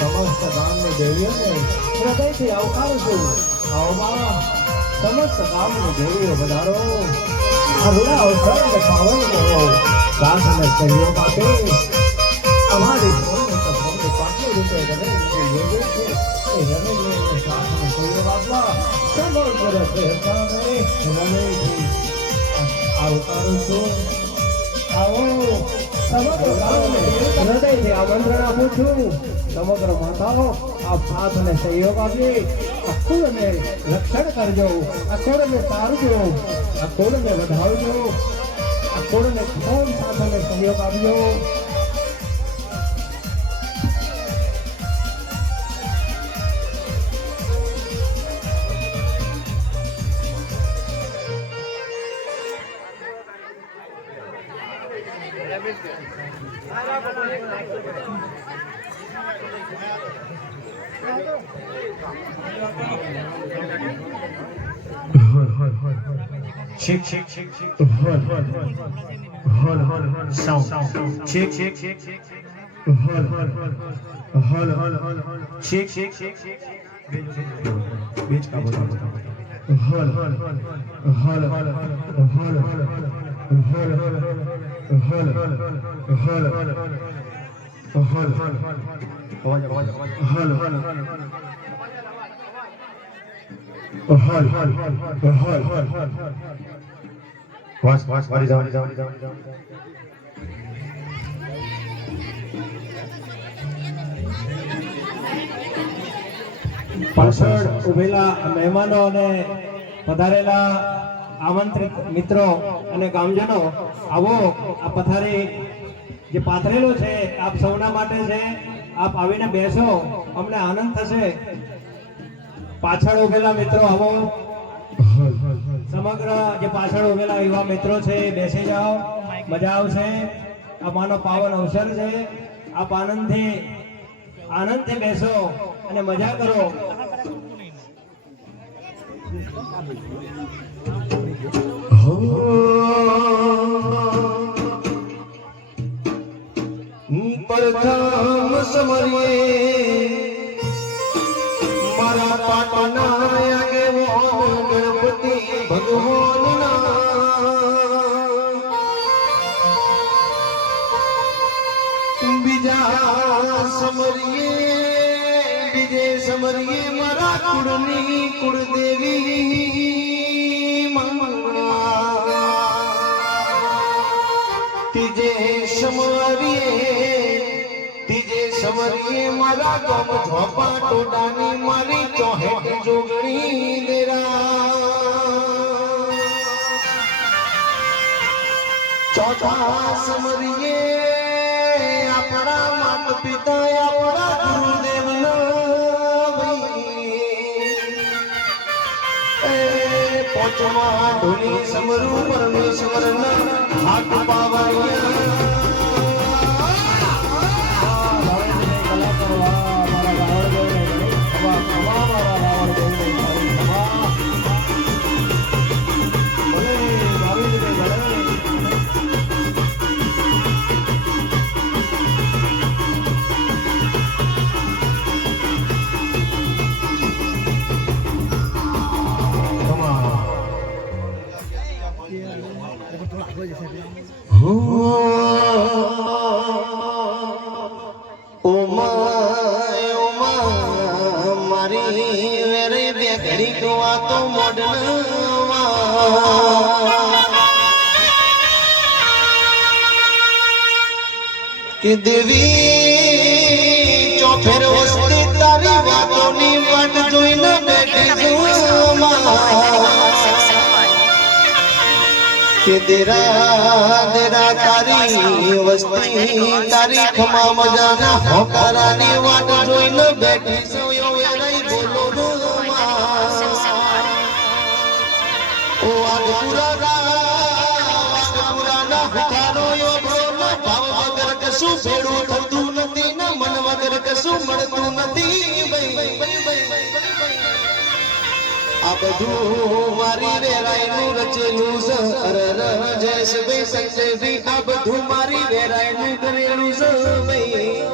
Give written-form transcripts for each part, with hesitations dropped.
समस्त गामनी देवीओने हृदयथी આવકારું છું. આવો બા સમસ્ત ગામની દેવીઓ પધારો. આ રૂડા અવસરને પાવન કરો. સાથ અને સહયોગ આપે. અમારી ભૂમિ તો ભૂમિ પાટલી રૂપે રમે છે યોગે છે. એ રમેને સાથ અને સહયોગ આપવા સમગ્ર દેવતાને રમેથી આવકારું છું. આવો સમગ્ર ગામને હૃદયથી આમંત્રણ આપું છું. સમગ્ર માતાઓ આપ સાથ અને સહયોગ આપી આ કુળને રક્ષણ કરજો. આ કુળને તારજો. આ કુળને વધાવજો. આ કુળને ખૂબ સાથ અને સહયોગ આપજો. Check, check, check, check. Hold, hold, hold, hold, hold, hold. Sound. Check, check, check, check. Hold, hold, hold, hold, hold, hold. Check, check, check, check. Beach का बोला. Hold, hold, hold, hold, hold, hold, hold, hold, hold, hold, hold. आवाज आवाज आवाज. Hold, hold, hold. Hold, hold, hold, hold, hold. Watch, watch, watch, down, down, down, down. પાછળ ઉભેલા મહેમાનો અને પધારેલા આમંત્રિત મિત્રો અને ગામજનો આવો આ પથારી જે પાથરેલો છે આપ સૌના માટે છે. આપ આવીને બેસો, અમને આનંદ થશે. પાછળ ઉભેલા મિત્રો આવો. સમગ્ર જે પાછળ ઉભેલા યુવા મિત્રો છે બેસી જાઓ, મજા આવશે. આ માનો પાવન અવસર છે. આપ આનંદથી બેસો અને મજા કરો. પ્રથમ સમરીએ મારા પાટના આગેવાન ગણપતિ ભગવાનના બીજા સમરીએ મારા કુળની કુળદેવી ત્રીજે સમરીએ મારા ગામ ઝોપા ટોડાની મારી ચોહેટ જોગણી દેરા ચોથા સમરીએ આપણા માત પિતા આપણા ગુરુદેવના પોચમાં ઢોલી સમરૂ પરમેશ્વરના હાથ પાવાયા મારી વેરે બે ઘડી ગવા તો કે દેવી ચોફેર વસ્તી તારી વાતોની વાટ જોઈને બેઠી કે દેરા તારી વસ્તી તારી ખમા મજાના હોકારાની વાટ જોઈને બેઠી છું બોલો ઓ આગપુરાના હુકારો યોગનો ભાવ વગર કશું ભેળું થતું નથી ને મન વગર કશું મળતું નથી આ બધું મારી વેરાયનું રચેલું છે અરર જયેશભાઈ સંજયભાઈ આ બધું મારી વેરાયનું કરેલું છે ભાઈ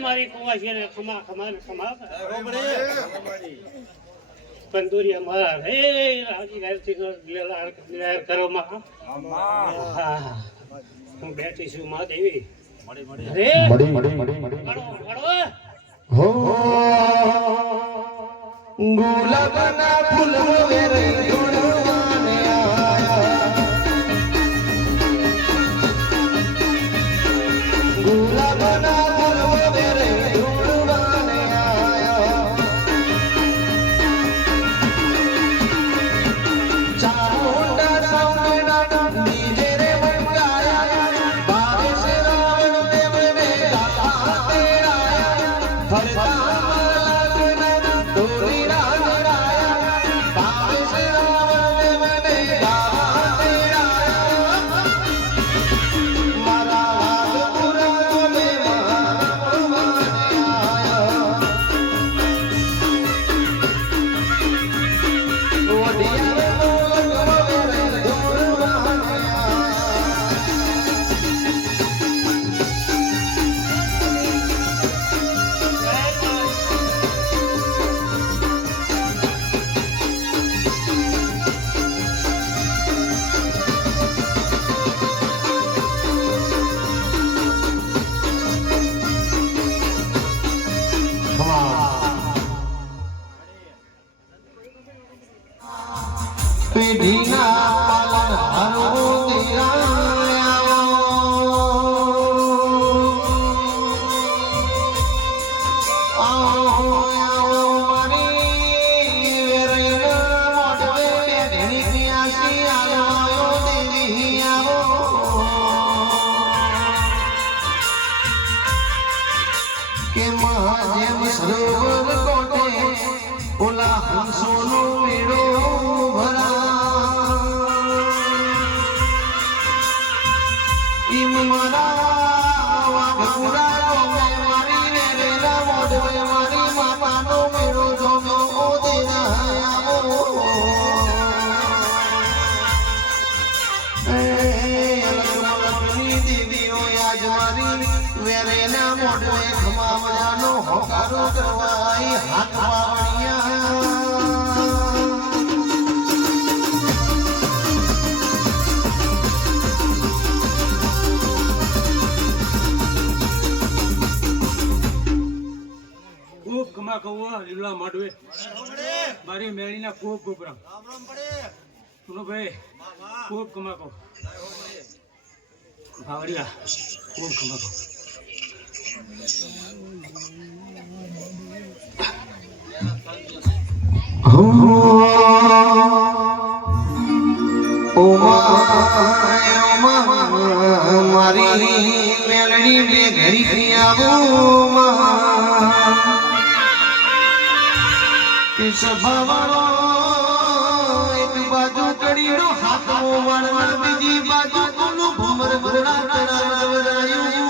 મારી કુવાશીને ખમા કંદુરિયા માર હે રાજી ગાયત્રી લીલા કરો માં હું બેઠી છું માં દેવી અરે હો ગુલાબના ફૂલ વેરે ધૂળવાને આયા ગુલાબના ફૂલ વેરે ધૂળવાને આયા ચામુંડા સાઉન્ડના ડીજે રે મંગાયા બારે સે રાવણ દેવને ગાતા તેરાયા ફરતા પેઢીના પાલન હારું દિરાયા આવો મારી વેરૈના મોઢવે પેઢી પ્યાસી આયો દેવી આવો કે મહાદેવ સરોવર કોટે ઓલા હંસોનો મેળો ભરા ઈમ મારા વાઘપુરા ગોમે મારી વેરેલા મોઢવે મારી માતાનો મેળો જોમ્યો ઓ દેરાયાઓ દેવીઓ આજ મારી વેરેલા મોઢવે ખમાવવાનો હોકારો કરવાઈ હાથ વાવણિયા ખૂબ ખમા કહું લીલા માંડવે મારી મેળીના ખૂબ ખૂબ રામ સુનો ભાઈ ખૂબ ખમા કહું ભાવડિયા ખૂબ ખમા કહું મારી મેલડી બે ઘડી આવો સભાવાળો એક બાજુ કડીનો હાથો વાળવા બીજી બાજુ કોનું ભમર ઘોડા ચડાવરાયું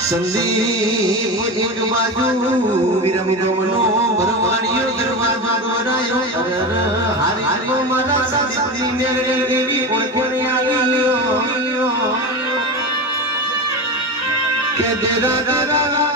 સંદીપ એક બાજુ વિરમ વિરમનો ભરવાડીયો દરવાજો દોરાયો હારી મારા સાસરી મેરડી દેવી કોણ આવ્યો કે દેરા દેરા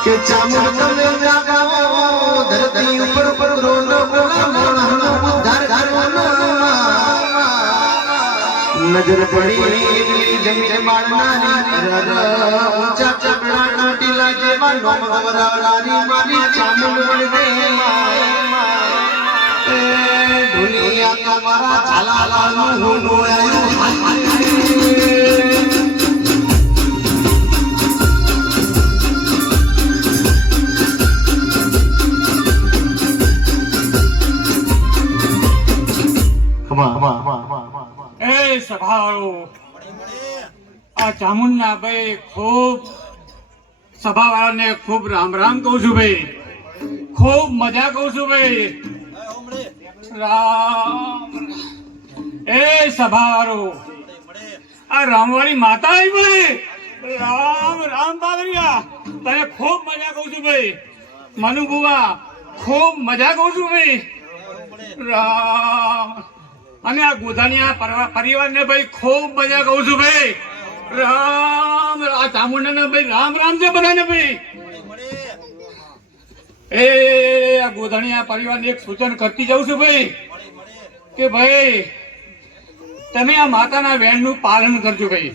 કે ચામુંડ તમે જાગો ધરતી ઉપર પર રોનો બોલાવવાનો ઉદ્ધાર કરવાનો નજર પડી જમીન માળનારી ઊંચા ચકડાના ટીલા જેવા નોમ ગવરાવનારી મારી ચામુંડ વળદે દુનિયા તમારા ઝાલાલાનું હોનું આયું એ સભાવાળો આ ચામુંડના ભાઈ ખૂબ સભાવાળાને ખૂબ રામ રામ કહું છું ભાઈ ખૂબ મજા કહું છું ભાઈ રામ એ સભાવાળો આ રામવાળી માતા આવી ભાઈ રામ રામ બાબરિયા તને ખૂબ મજા કહું છું ભાઈ મનુ બુવા ખૂબ મજા કહું છું ભાઈ રામ અને આ ગોધાનિયા પરિવારને ભાઈ ખૂબ મજા કહું છું ભાઈ રામ આ ચામુંડાને ભાઈ રામ રામ છે બધાને ભાઈ એ આ ગોધાનિયા પરિવારને એક સૂચન કરતી જાઉં છું ભાઈ કે ભાઈ તમે આ માતાના વેણનું પાલન કરજો ભાઈ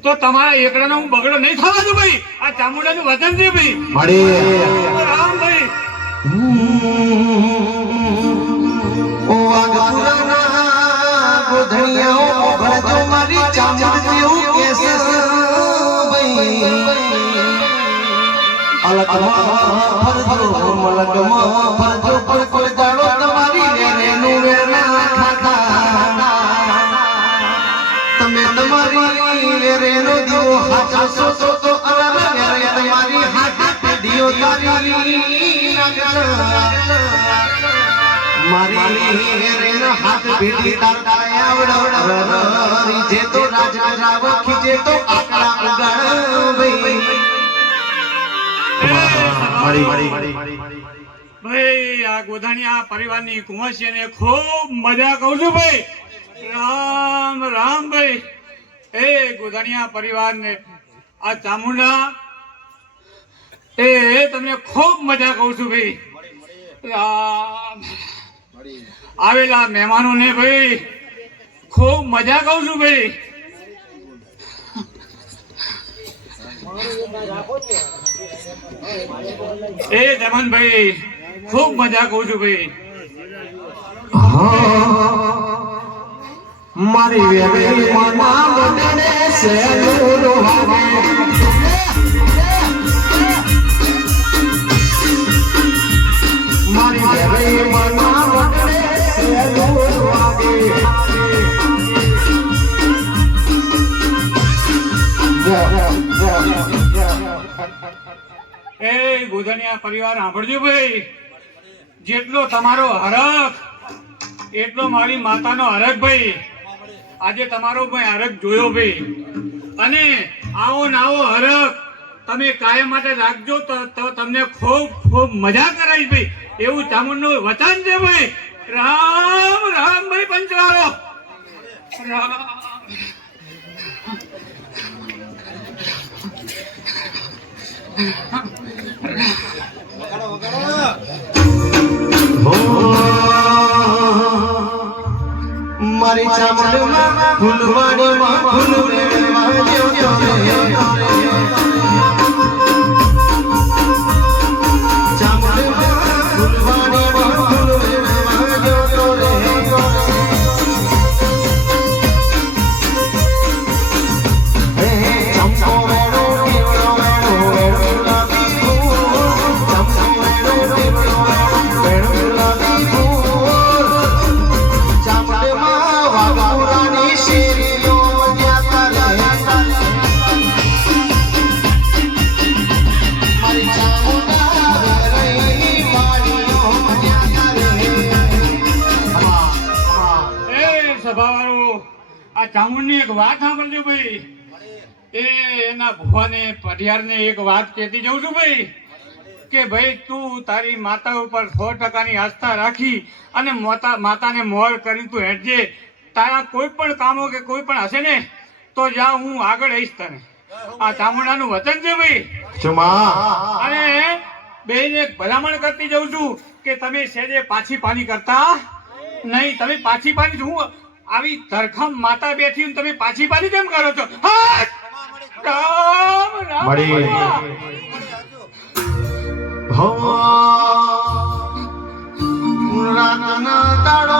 તો તમારા એકડાનો હું બગડો નહીં થવા દઉં ભાઈ આ ચામુંડાનું વચન છે ભાઈ રામ ભાઈ મારી ચામુંડ જેવું કેસે અલગમાં ફરજો પણ કોઈ દાડો તમારી વેરેનું વેરના ખાતા તમે તમારી વેરેનો દીવો હાચો તો અલગ વેરે તમારી હાથ પેઢીઓ તારી મારી રેના હાથ ભેટી તારતા આવડ જે તો રાજ રાવ ખીજે તો આકડા ઉગાડ ભાઈ આ ગોધાણીયા પરિવારની કુંવરસીને ખૂબ મજા કહું છું ભાઈ. રામ રામ ભાઈ. એ ગોધાણીયા પરિવારને આ ચામુંડા એ તમને ખૂબ મજા કહું છું ભાઈ. રામ આવેલા મહેમાનોને ભાઈ ખૂબ મજા કહું છું ભાઈ. એ દમનભાઈ ખૂબ મજા કહું છું ભાઈ. મારી વેવેરી મના બદલે સેલુર વાગે મારી વેવેરી મના બદલે સેલુર વાગે એ ગોધાણીયા પરિવાર સાંભળજો ભાઈ. જેટલો તમારો હરખ એટલો મારી માતાનો હરખ ભાઈ. આજે તમારો ભાઈ હરખ જોયો ભાઈ. અને આવો ને આવો હરખ તમે કાયમ માટે રાખજો તો તમને ખૂબ ખૂબ મજા કરાવીશ ભાઈ. એવું ચામુંડનું વચન છે ભાઈ. રામ રામ ભાઈ પંચવારો. રામ મારી ચામડમાં ફૂલવાડીમાં ફૂલ વેણવા જ્યો રે ચામડમાં ફૂલવાડીમાં ફૂલ વેણવા જ્યો રે હે ચંપો વેણો કેવડો વેણો વેણો લાગી ફૂલ ચંપો વેણો કેવડો વેણો લાગી ફૂલ ચામડમાં વાઘુરાની શેરીઓ જ્યાં તારે મારી ચામુંડા વેરઈ વાડીઓ જ્યાં તારે એ સભાવાળો આ ચામુંડની એક વાત સાંભળજો ભાઈ. એ એના ભુવાને પઢિયારને એક વાત કહેતી જઉં છું ભાઈ કે ભાઈ તું તારી માતા ઉપર 100%ની આસ્થા રાખી અને માતાને મોર કરી તું હેઠજે. તારા કોઈ પણ કામો કે કોઈ પણ હશે ને તો જા હું આગળ રહીશ તને. આ ચામુંડાનું વચન છે ભાઈ. અને બેને એક ભલામણ કરતી જઉં છું કે તમે સેજે પાછી પાની કરતા નહીં. તમે પાછી પાની હું આવી ધરખમ માતા બેઠી ને તમે પાછી પાની કેમ કરો છો? હા! રામ રામ રાતના દાડો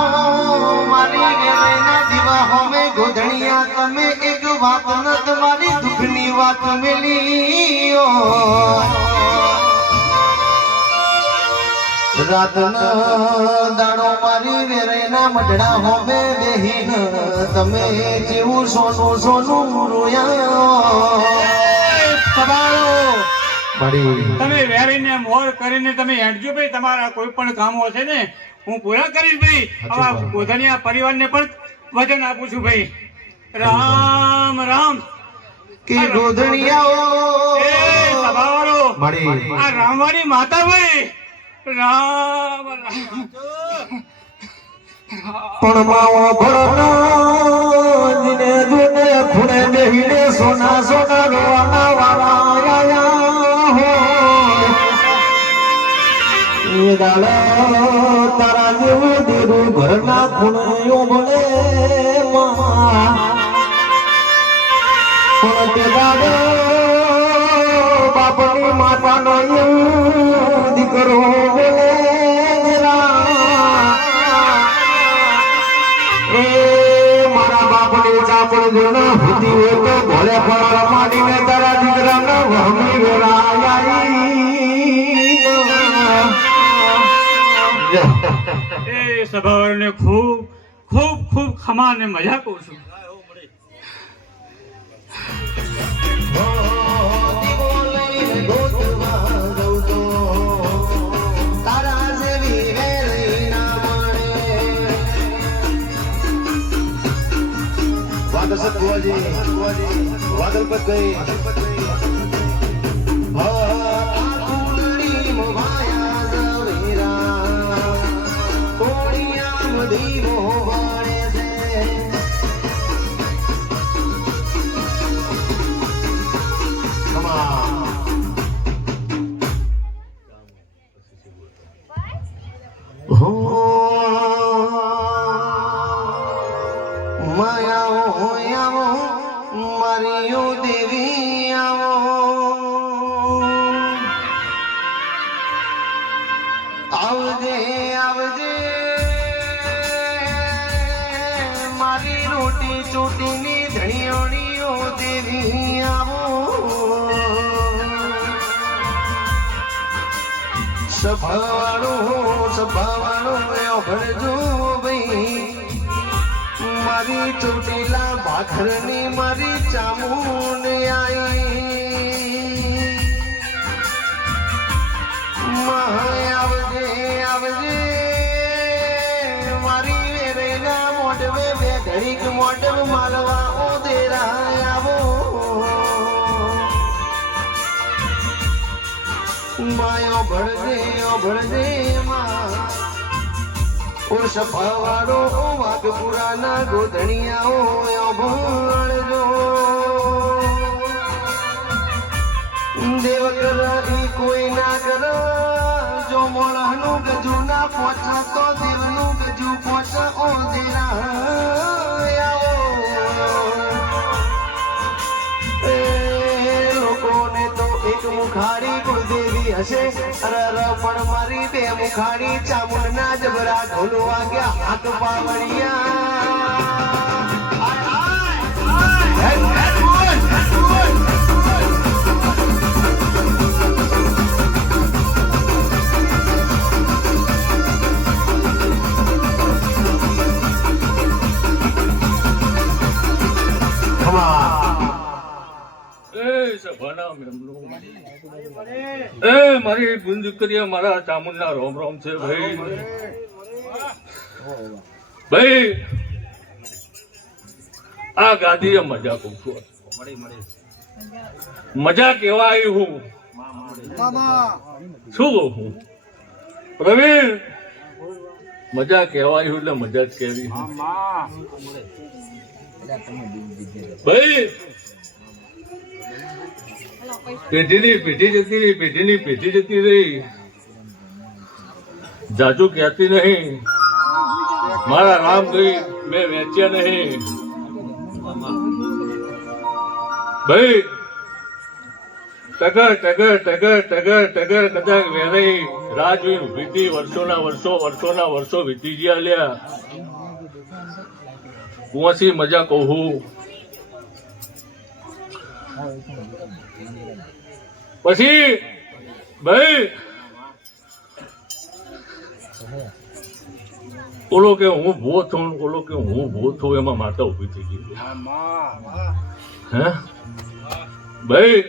મારી વેવેના દીવા હોમે ગોધણિયા તમે એક વાત ન તમારી દુઃખની વાત મેલીઓ રાતના દાડો મારી વેરેના મઢડા હોમે બેહીન તમે જેવું સોનું સોનું રોયા તમે વેરીને મોર કરીને તમે હેડજો ભાઈ. તમારા કોઈ પણ કામો હશે ને હું પૂરા કરીશ ભાઈ. આવા ગોધાણીયા પરિવારને પણ વચન આપું છું ભાઈ. રામ રામ. કે ગોધણિયાઓ એ સભાવાળો આ રામવાણી માતા ભાઈ. રામ રામ. પણ માવો ભણનો દિને દુને ખૂણે બેહીને સોના સોના રોવાના વાળા આયા હો એ દાડા તારા જેવું દેરું ઘરના ખૂણે ઓબળે માં પણ તે દાડો બાપની માતાનો એવું દીકરો બોલે એ મારા બાપની ચાપડ જોના હતી હોય તો ભલે ફળ માંડીને તારા દીકરાને વહમી એ સભાવાળાને ખૂબ ખૂબ ખૂબ ખમા અને મજા કહું છું. તારા જેવી વેરી ના મળે ભગત વાદલપત ગઈ આવજે આવજે મારી રોટી ચોટીની ધણીઓણીઓ દેવી આવો સભાવાળો ભણજો ભાઈ મારી ચોટીલા ભાખરની મારી ચામુંડ આઈ આવજે આવજે મારી વેરેના મોઢવે બે ઘડીક મોઢવ માલવા ઉદેરા આવો માયો ભળજે માં ઓ સફાવાળો વાઘપુરાના ગોધણિયાઓ ભણજો દેવ કરાવી કોઈ ના કર જો મોળાનું ગજુ ના પહોંચા તો દેવનું ગજુ પહોંચા ઓ દેરા લોકોને તો એક મુખારી કુળદેવી હશે અરર પણ મારી બે મુખારી ચામુંડના જબરા ઢોલવા ગયા હાથ પાવડિયા મારી ગુંજ કરીએ મારા ચામુંડના રોમ રોમ છે ભાઈ ભાઈ આ ગાદી મજા કહું છું મજા કેવા આવી હું શું કહું હું પ્રવીણ મજા કેવા આવી એટલે મજા જ કેવી ભાઈ પેઢી જતી રહી જાજુ કહેતી નહીં મારા રામ ગઈ મેં વેચ્યા નહીં ભાઈ ટગર કદાચ વેરાઈ રાહ જોઈ ઉભી હતી વર્ષોના વર્ષો વીતી ગયા લ્યા કુંવાસી મજા કહું પછી ભાઈ ઓલો કે હું ભૂવો છું ઓલો કે હું ભૂવો છું એમાં માતા ઉભી થઈ ગઈ હે ભાઈ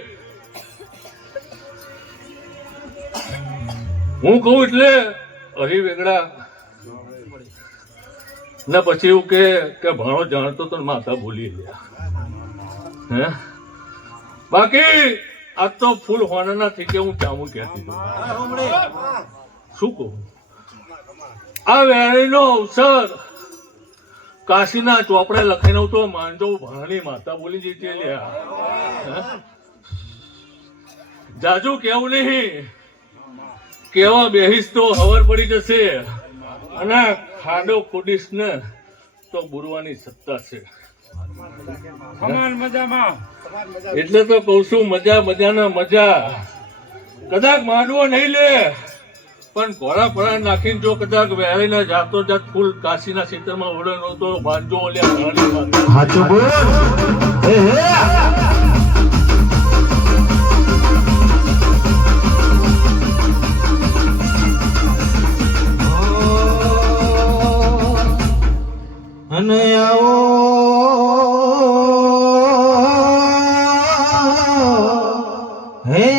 હું કહું એટલે હરી વેગડા ને પછી એવું કે ભણો જાણતો તો માતા ભૂલી ગયા હે બાકી આ તો ફૂલ હોનાના થઈ કે હું ચામું કહેતી શું કહું આ વેળીનો અવસર કાશીના ચોપડે લખાઈને તો માંજો ભાણી માતા બોલી જતી લ્યા જાજુ કેવું નહીં કેવા બેહીશ તો હવર પડી જશે અને ખાડો ખોડીશ ને તો બુરવાની સત્તા છે મજામાં એટલે તો કઉ છું મજાના મજા કદાચ માંડવો નહીં લે પણ ઘોડા પડા નાખીને જો કદાચ વેળીને જાતો જાત ફૂલ કાશીના ક્ષેત્રમાં ઓળનો તો બાંજો અને આવો હે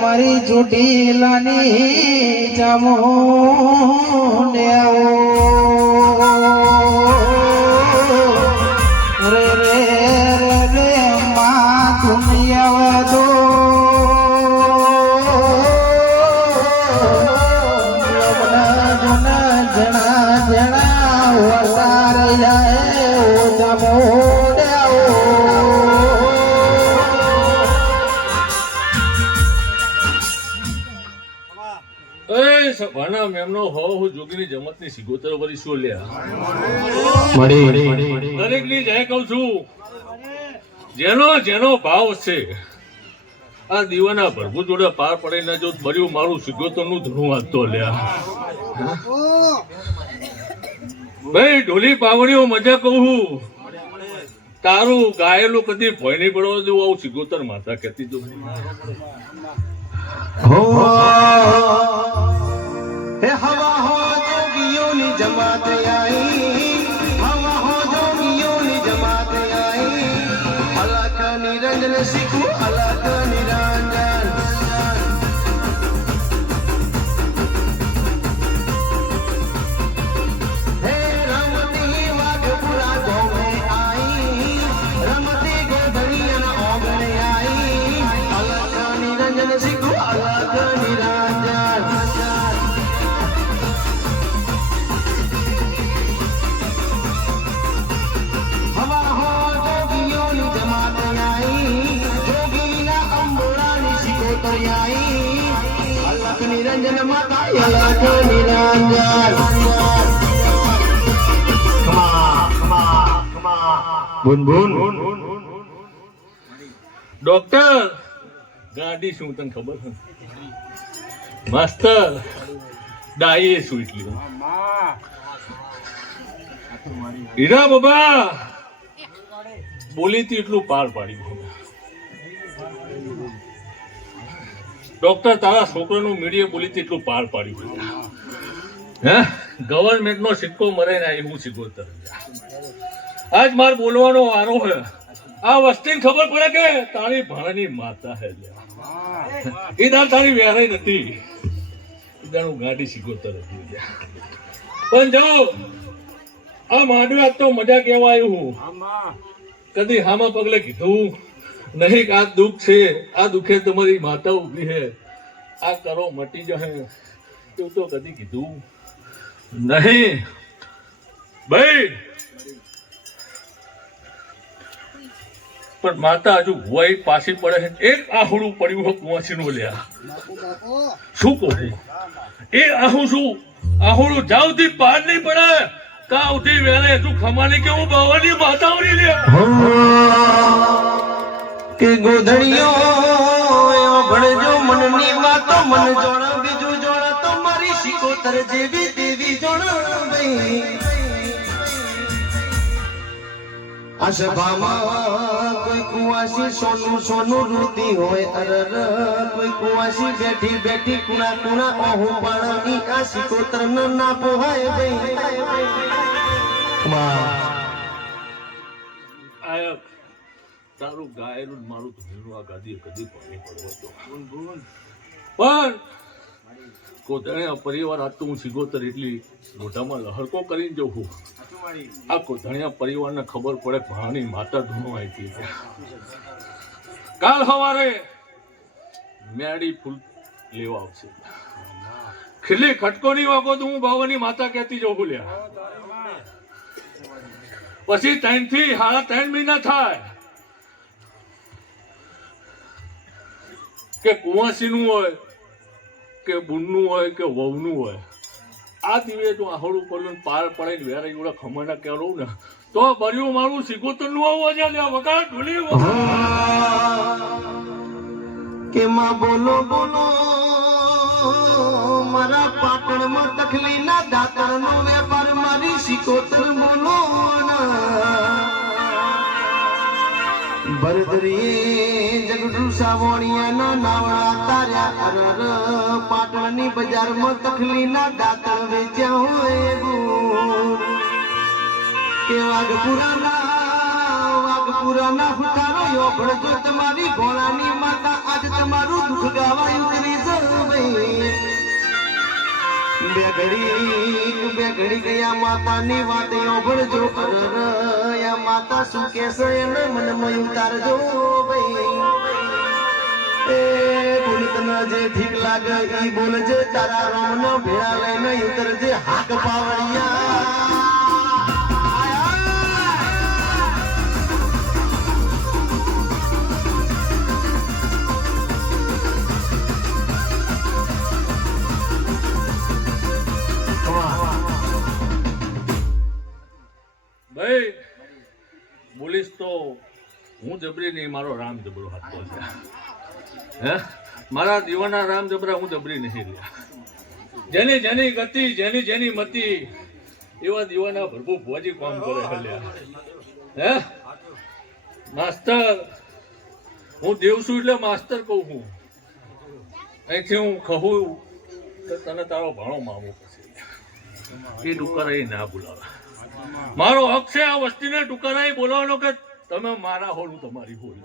મારી ચોટીલાની ચામુંડ આવો રે ઘુમિયા દો જણા જણા વસાર જાય ઓજા મોડ્યા સભાના મેમનો હો હું જોગીની જમતની સિગોતર વળી શું લ્યા દરેકની જય કહું છું જેનો જેનો ભાવ છે આ દીવાના ભરભુ જોડે પાર પડીને જો ભર્યું મારું સિગોતરનું ધણું વાંચતો લ્યા ભાઈ ઢોલી પાવડીઓ મજા કહું તારું ગાયેલું કદી ભય નહીં પડવા દેવું આવું સિગોતર માતા કહેતી જો હે હવા હો જોગીઓની જમાત આઈ હવા હો જોગીઓની જમાત આઈ અલક નિરંજન શીખું અલક નિરંજન હે રમતી વાઘપુરા ગોમે આઈ રમતી ગોધણીના ઓગણે આઈ અલક નિરંજન શીખું અલક નિરંજન હવા હો જોગીઓની જમાત આઈ જોગીના અંબોડાની સિકોતર આઈ અલક નિરંજન માતા અલક નિરંજન ડોક્ટર ગાડી શું તને ખબર છે માસ્તર ડાયે શું એટલી હીરા બાબા બોલીથી એટલું પાર પાડ્યું ડોક્ટર તારા છોકરાનું મીડિયા બોલીથી એટલું પાર પાડ્યું હે ગવર્મેન્ટનો સિક્કો મરે ને એવું સિક્કોતર આજ માર બોલવાનો વારો હે આ વસ્તીને ખબર પડે કે તારી ભાણાની માતા હે એ દાર તારી વેરાઈ નથી ઈદાનું ગાડી સિકોતર હતી પણ જાઓ આ માંડવે આજ તો મજા કેવા આવ્યું કદી હામાં પગલે કીધું નહીં કે આ દુઃખ છે આ દુઃખે તમારી માતા ઉભી હે આ કરો મટી જશે એવું તો કદી કીધું નહીં ભાઈ પણ માતા હજુ ભુવાઈ પાછી પડે છે એક આહુડું પડ્યું હોય કુંવાસી લ્યા શું કહું એ આહુડું જાવથી પાર નહીં પડે કાવથી વેરે હજુ ખમાની કે હું બાવાની માતાઓની લ્યા કે ગોધણીઓ એવો ભણજો મનની વાતો મન જોણા બીજું જોણા તો મારી સિકોતર જેવી દેવી જોણા ભાઈ આ સભામાં કોઈ કુવાસી સોનું સોનું રૂતી હોય અરર કોઈ કુવાસી બેઠી બેઠી કુણા કુણા ઓહુ પાણી આ સિકોતર ના પોહાય ભાઈ આયક તારું ગાયેલું ને મારું ધૂળનું આ ગાદી કદી પાણી પડવો તો પણ કોધણિયા પરિવાર આજ તો હું સિગોતર એટલી મોઢામાં લહરકો કરીને જઉં છું આ કોધણિયા પરિવારને ખબર પડે ભાણી માતા ધૂણો આવી કાલ સવારે મેડી ફૂલ લેવા આવશે ખીલી ખટકો નહીં વાગો તો હું બાવાની માતા કહેતી જઉં લ્યા પછી 3 થી 3.5 મહિના થાય કે કુંવાસીનું હોય કે બુનનું હોય કે વહુનું હોય આ દિવસે જો આહડું પડ્યું પાર પડે વેરા જોડે ખમણના કહેવું ને તો ભર્યું મારું સિકોતરનું આવું છે લ્યા વગાડ ઢોલી કે માં બોલો બોલો મારા પાટણમાં તકલીના દાતરનો વેપાર મારી સિકોતર બોલો ભરદરી જગડુ સાવણિયાના નાવડા તાર્યા અરર પાટણની બજારમાં તકલીના દાતર વેચ્યા હોય કે વાઘપુરાના ફુટારો યો ભણજો તમારી ભોળાની માતા આજ તમારું દુઃખ ગાવા ઉતરી જઈ બે ઘડી ગયા માતાની વાત યો ભણજો અરર યા માતા શું કેસે એને મનમાં ઉતારજો ભાઈ જે ઠીક લાગે ઈ બોલજે તારા રામનો ભેળા લઈને ઉતરજે હાક પાવડિયા ભાઈ બોલીશ તો હું જબરી નહીં, મારો રામ જબરો હાથતો છે. હે મારા દીવાના રામ જબરા હું જબરી નહીં રહ્યા. જેની જેની ગતિ જેની જેની મતિ એવા દીવાના ભરપૂર ભોજી કામ કરે હલ્યા. હે માસ્તર હું દેવ છું એટલે માસ્તર કહું છું. અહીંથી હું કહું તો તને તારો ભાણો મામો પછી એ ડુકારા ના બોલાવા. મારો હક છે આ વસ્તીને ટુકારાઈ બોલવાનો કે તમે મારા હોલું તમારી હોલ.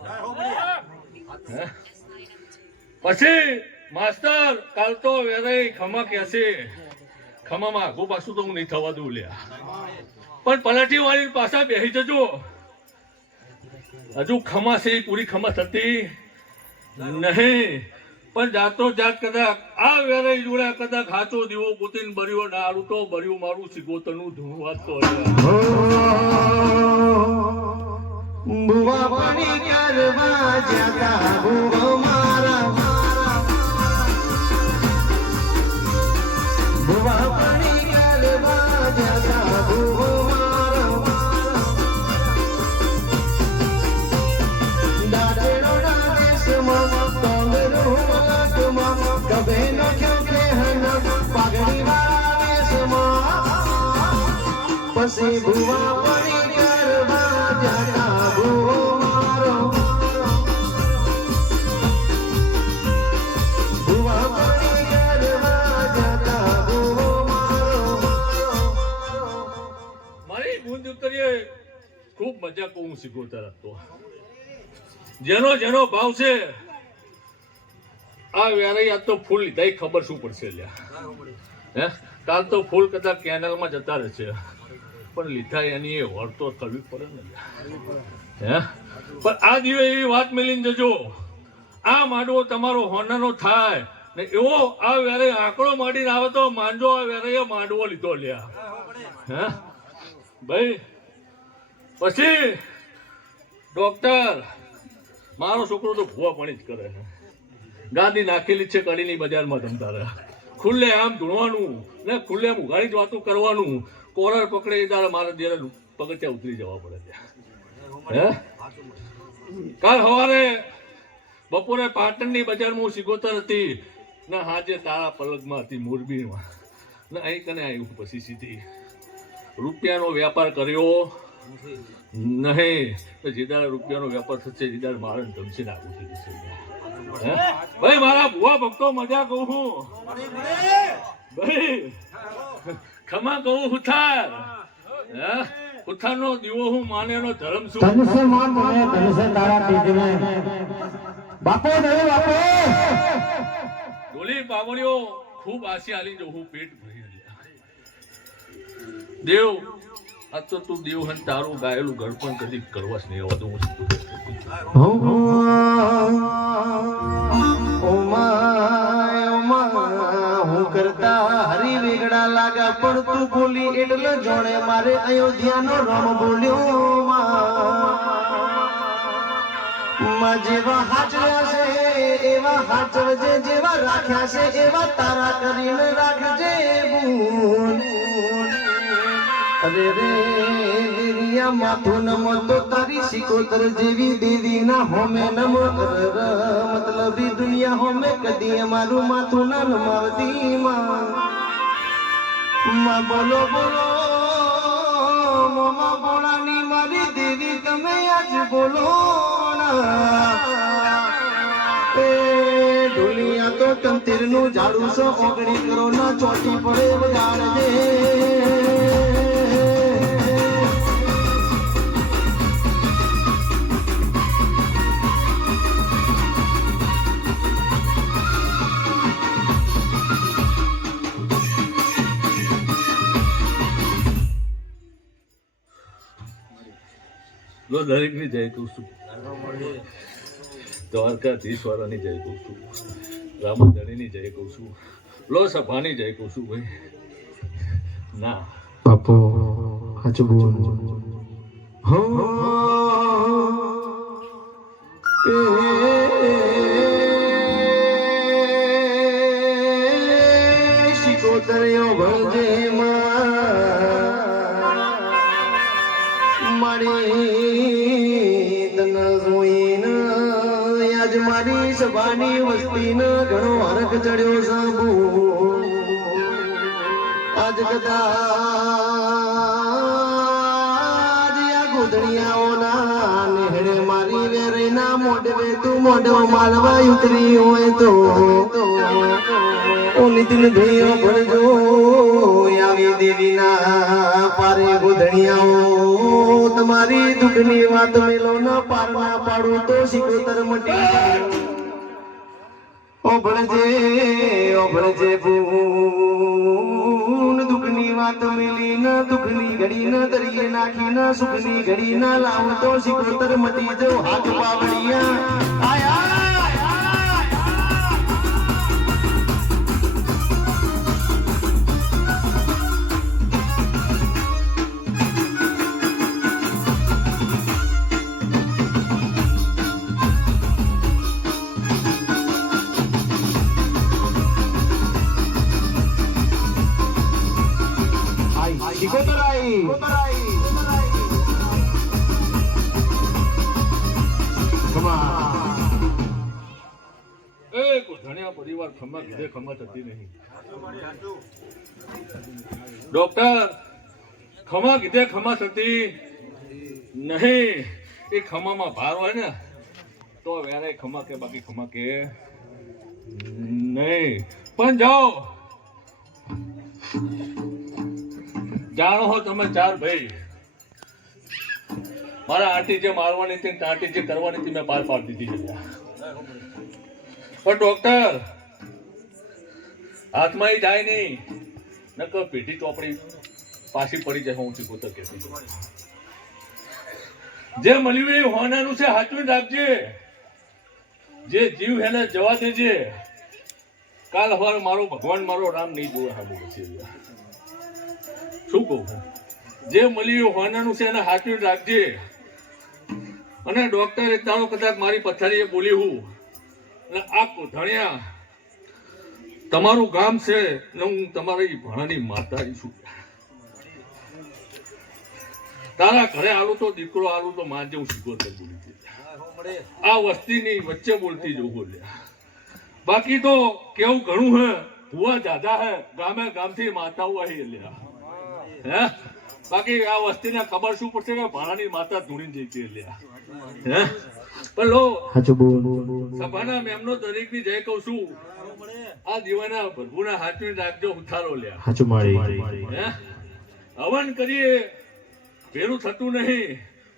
પછી માસ્ટર કાલ તો વેરાઈ ખમા કહેશે, ખમામાં આગુ પાછું તો હું નહીં થવા દઉં લ્યા. પણ પલાઠી વાળી પાછા બેસી જજો. હજુ ખમા છે પૂરી ખમા થતી નહીં. પણ જાતો જાત કદાચ આ વેરાઈ જોડ્યા કદાચ હાચો દીવો કુતીન બર્યો ના આડું તો બર્યું મારું સિગોતરનું ધૂણું વાંચતો બુવા પાણી કરવા જતા બુવા મારા બુવા પાણી કરવા જતા બુવા મારા દાડેડો દાદેશમાં કભે નો ક્યો કે હન પાઘડી વાવેશમાં પછી ભુવા પડી કરવા જાતા ભુવો મારો ભુવા પડી કરવા જાતા ભુવો મારો. મારી ગુંજ ઉતરીએ ખૂબ મજા કહું શીખવતા રાખતો. જેનો જેનો ભાવ છે આ વેરાઈ આજ તો ફૂલ લીધા ખબર શું પડશે લ્યા. હે કાલ તો ફૂલ કદાચ કેનલમાં જતા રહેશે પણ લીધા એની એ વળ તો કરવી પડે ને. હે પણ આ દિવસે એવી વાત મેલીને જજો આ માંડવો તમારો હોનાનો થાય ને એવો આ વેરાઈ આંકડો માંડીને આવે તો માંડવો આ વેરાઈએ માંડવો લીધો લ્યા. હે ભાઈ પછી ડોક્ટર મારો છોકરો તો ભૂવા પાણી જ કરે છે. ગાદી નાખેલી છે કડીની બજારમાં જમતા રહ્યા. ખુલ્લે આમ ધૂણવાનું ને ખુલ્લે આમ ઉઘાડી જ વાતો કરવાનું. કોરર પકડે ત્યારે મારા દેરે પગથિયા ઉતરી જવા પડે ત્યાં. હે કાલ સવારે બપોરે પાટણની બજારમાં હું સિગોતર હતી ને હાજે તારા પલગમાં હતી મોરબીમાં ને અહીં કને આવ્યું પછી સીધી રૂપિયાનો વેપાર કર્યો નહીં તો જીદાર રૂપિયાનો વેપાર થશે જીદાર મારે ધમસી નાખું છે. ભાઈ મારા ભુવા ભક્તો મજા કહું છું ભાઈ ખમા કહું હુથાર. હુથારનો દીવો હું માનેનો ધર્મ છું. ધનસે માન મને ધનસે તારા પીજને બાપો દેવ બાપો ડોલી બાવળીઓ ખૂબ આસી આલી જો હું પેટ ભરી રહ્યા. દેવ આ તો તું દેવ હન તારું ગાયેલું ઘર પણ કદી કરવા નહીં આવતું. હું કરતા હરી વેગડા લાગા પણ તું બોલી એટલે જોડે મારે અયોધ્યાનો રમ બોલ્યો માં જેવા હાચવ્યા છે એવા હાચવજે જેવા રાખ્યા છે એવા તારા કરીને રાખજે બૂન. અરે રે દેવિયા માથું નમ તો તારી સિકોતર જેવી દેવી ના હોમે નમ. મતલબી દુનિયા હોમે કદી અમારું માથું ના નમાવતી માં બોલો બોલો મોમા બોળાની મારી દેવી તમે આજ બોલો એ ઢોલિયા તો તંતીર નું ઝાડું સો ઓગણી કરો ના ચોટી પડે વગાડજે. લો દરેકની જય કહું છું. દ્વારકાધીશ વાળાની જય કહું છું. રામધણીની જય કહું છું, લો સભાની જય કહું છું ભાઈ. ના બાપો હાચું બોલ હો શિકોતરિયો ભણજે મારી તન જોઈને આજ મારી સભાની વસ્તીને ઘણો હરખ ચડ્યો સાબુ આજ કદાચ આ ગોધણિયાઓના નેહડે મારી વેરેના મોઢવે તું મોઢો માલવા ઉતરી હોય તો ઓ નિતિન ભૈયો ભરજો આવી દેવીના પારે ગોધણિયાઓ તમારી દુઃખની વાત મેલો ન પાર ના પાડું તો શિકોતર મટી જાય. ઓભળજે ભૂન દુઃખની વાત મેલી ન દુઃખની ઘડી ન દરિયે નાખી ન સુખની ઘડી ન લાવું તો શિકોતર મટી જાઉં હાથ પાવડિયા આયા. એ ગોધણિયા પરિવાર ખમા કીધે ખમા થતી નહીં. ડોક્ટર ખમા કીધે ખમા થતી નહીં. એ ખમામાં ભાર હોય ને તો વેરાય ખમા કે બાકી ખમા કે નહીં. પણ જાઓ જાણો હો તમે ચાર ભાઈ મારા આંટી જે મારવાની હતી ને આંટી જે કરવાની હતી મેં પાર પાડી દીધી છે. પણ ડોક્ટર હાથમાં ઈ જાય નહીં નકર પેઢી ચોપડી પાછી પડી જાય. હું શિકોતર કહેતી જે મળ્યું એ હોનાનું છે, હાચવી રાખજે. જે જીવ એને જવા દેજે. કાલ સવારે મારો ભગવાન મારો રામ નહીં જોવે. હા પછી શું કહું, જે મળ્યું હોનાનું છે એને હાચવી રાખજે. અને ડોક્ટર એક દાડો કદાચ મારી પથારીએ બોલી હું અને આ ગોધણિયા તમારું ગામ છે ને હું તમારી ભણાની માતા છું. તારા ઘરે આલું તો દીકરો આલું તો માનજે હું શિકોતર બોલી. આ વસ્તીની વચ્ચે બોલતી જવું બોલ્યા. બાકી તો કેવું ઘણું હે, ભુવા દાદા હે, ગામે ગામથી માતાઓ અહીં લ્યા હે. બાકી આ વસ્તીને ખબર શું પડશે કે ભાણાની માતા ધૂણી જઈ લ્યા હે. પણ લો સભાના મેમનો દરેકની જય કહું છું, આ દીવાના ભરભુના હાથવી રાખજો. ઉથારો લ્યા હે. હવન કરીએ ભેરું થતું નહીં.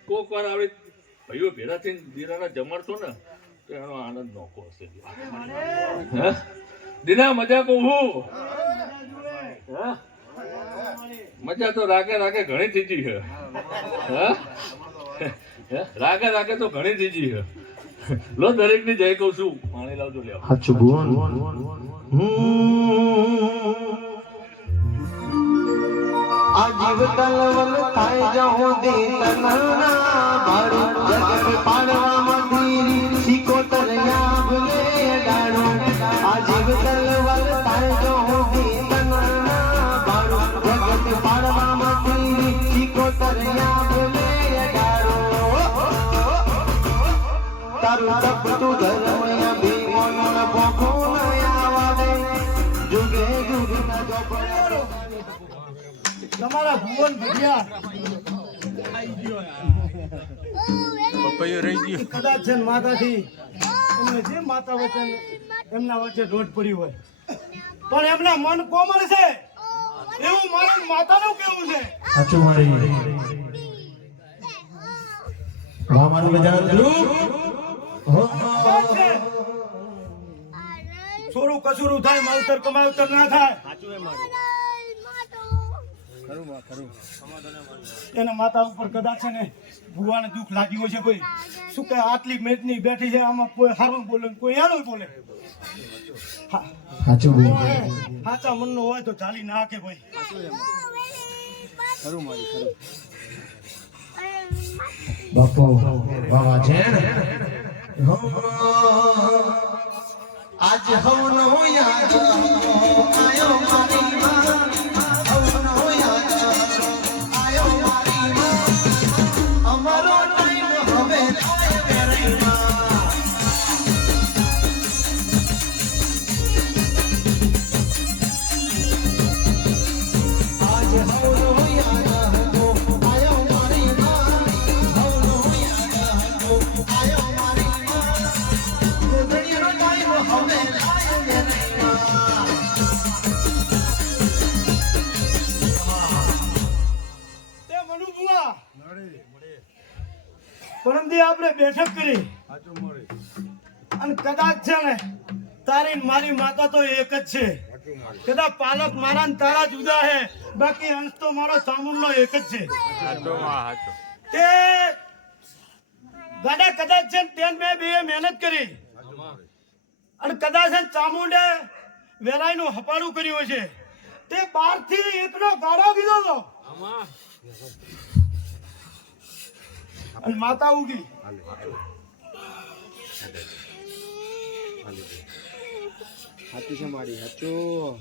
કોક વાર આવે ભાઈઓ ભેરા થઈને દીરાના જમાડશો ને તો એનો આનંદ નોખો હશે હે. દીના મજા કહું હું હે. મજા તો રાગે રાગે ઘણી થીજી છે. રાગે રાગે તો ઘણી થીજી છે. લો દરેક ની જય કહું છું. પાણી લાવજો લેવા. હાચું બોલ આ જીવ તલવલ થાય જાઉં દેતના ભાડું જગત પાડવામાં ધીરી શિકોતર યાબલે ડાળો. આ જીવ તલવલ થાય જાઉં દેતના ભાડું જગત પાડવામાં ધીરી શિકોતર યાબલે ડાળો. તારું તપતું ધર્મયા ભીમોનો ભોખો ન આવાદે જુગે જુગ ના જો પડે. તમારા ભુવન ભજ્યા કદાચ છે માતાથી એમને જે માતા વચન એમના વચ્ચે દોઢ પડી હોય પણ એમના મન કોમળ છે એવું મારું માતાનું કેવું છે. સાચું મારી રામાનું બજાર થોડું કસુરું થાય માવતર કમાવતર ના થાય. એના માતા ઉપર કદાચ છે ને ભગવાને દુઃખ લાગ્યું હશે ભાઈ. શું કે આટલી મેચની બેઠી છે, આમાં કોઈ હારું બોલે ને કોઈ એનું બોલે. સાચા મનનો હોય તો ચાલી નાખે ભાઈ. બાપુ વાવા છે ને આજ હવનો યાદ આયો મારી માં, હવનો યાદ આયો મારી માં, અમારો ટાઈમ હવે થાય વેરૈમાં. આજ હવનો યાદ હતો આયો મારી માં, હવનો યાદ હતો આયો મારી માં, ગોધડીનો ટાઈમ હવે થાય વેરૈમાં. તે મનુ બુઆ પરમદી આપણે બેઠક કરી અને કદાચ છે ને તારી ને મારી માતા તો એક જ છે. કદાચ પાલક મારા ને તારા જુદા હે, બાકી અંશ તો મારો ચામુંડનો એક જ છે. તે ગાડા કદાચ છે ને તેન મેં બે મહેનત કરી અને કદાચ છે ને ચામુંડે વેરાઈનું હપાડું કર્યું હશે. તે 12 થી એકનો ગાડો કીધો હતો અને માતા ઉગી. હાચું છે મારી, હાચું.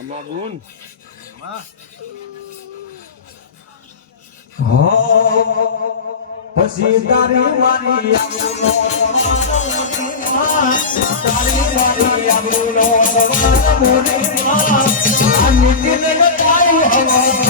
અમા બોન પછી તારી મારી આમનો તારી મારી આમનો મોરી આ નીતિને કાઈ હવા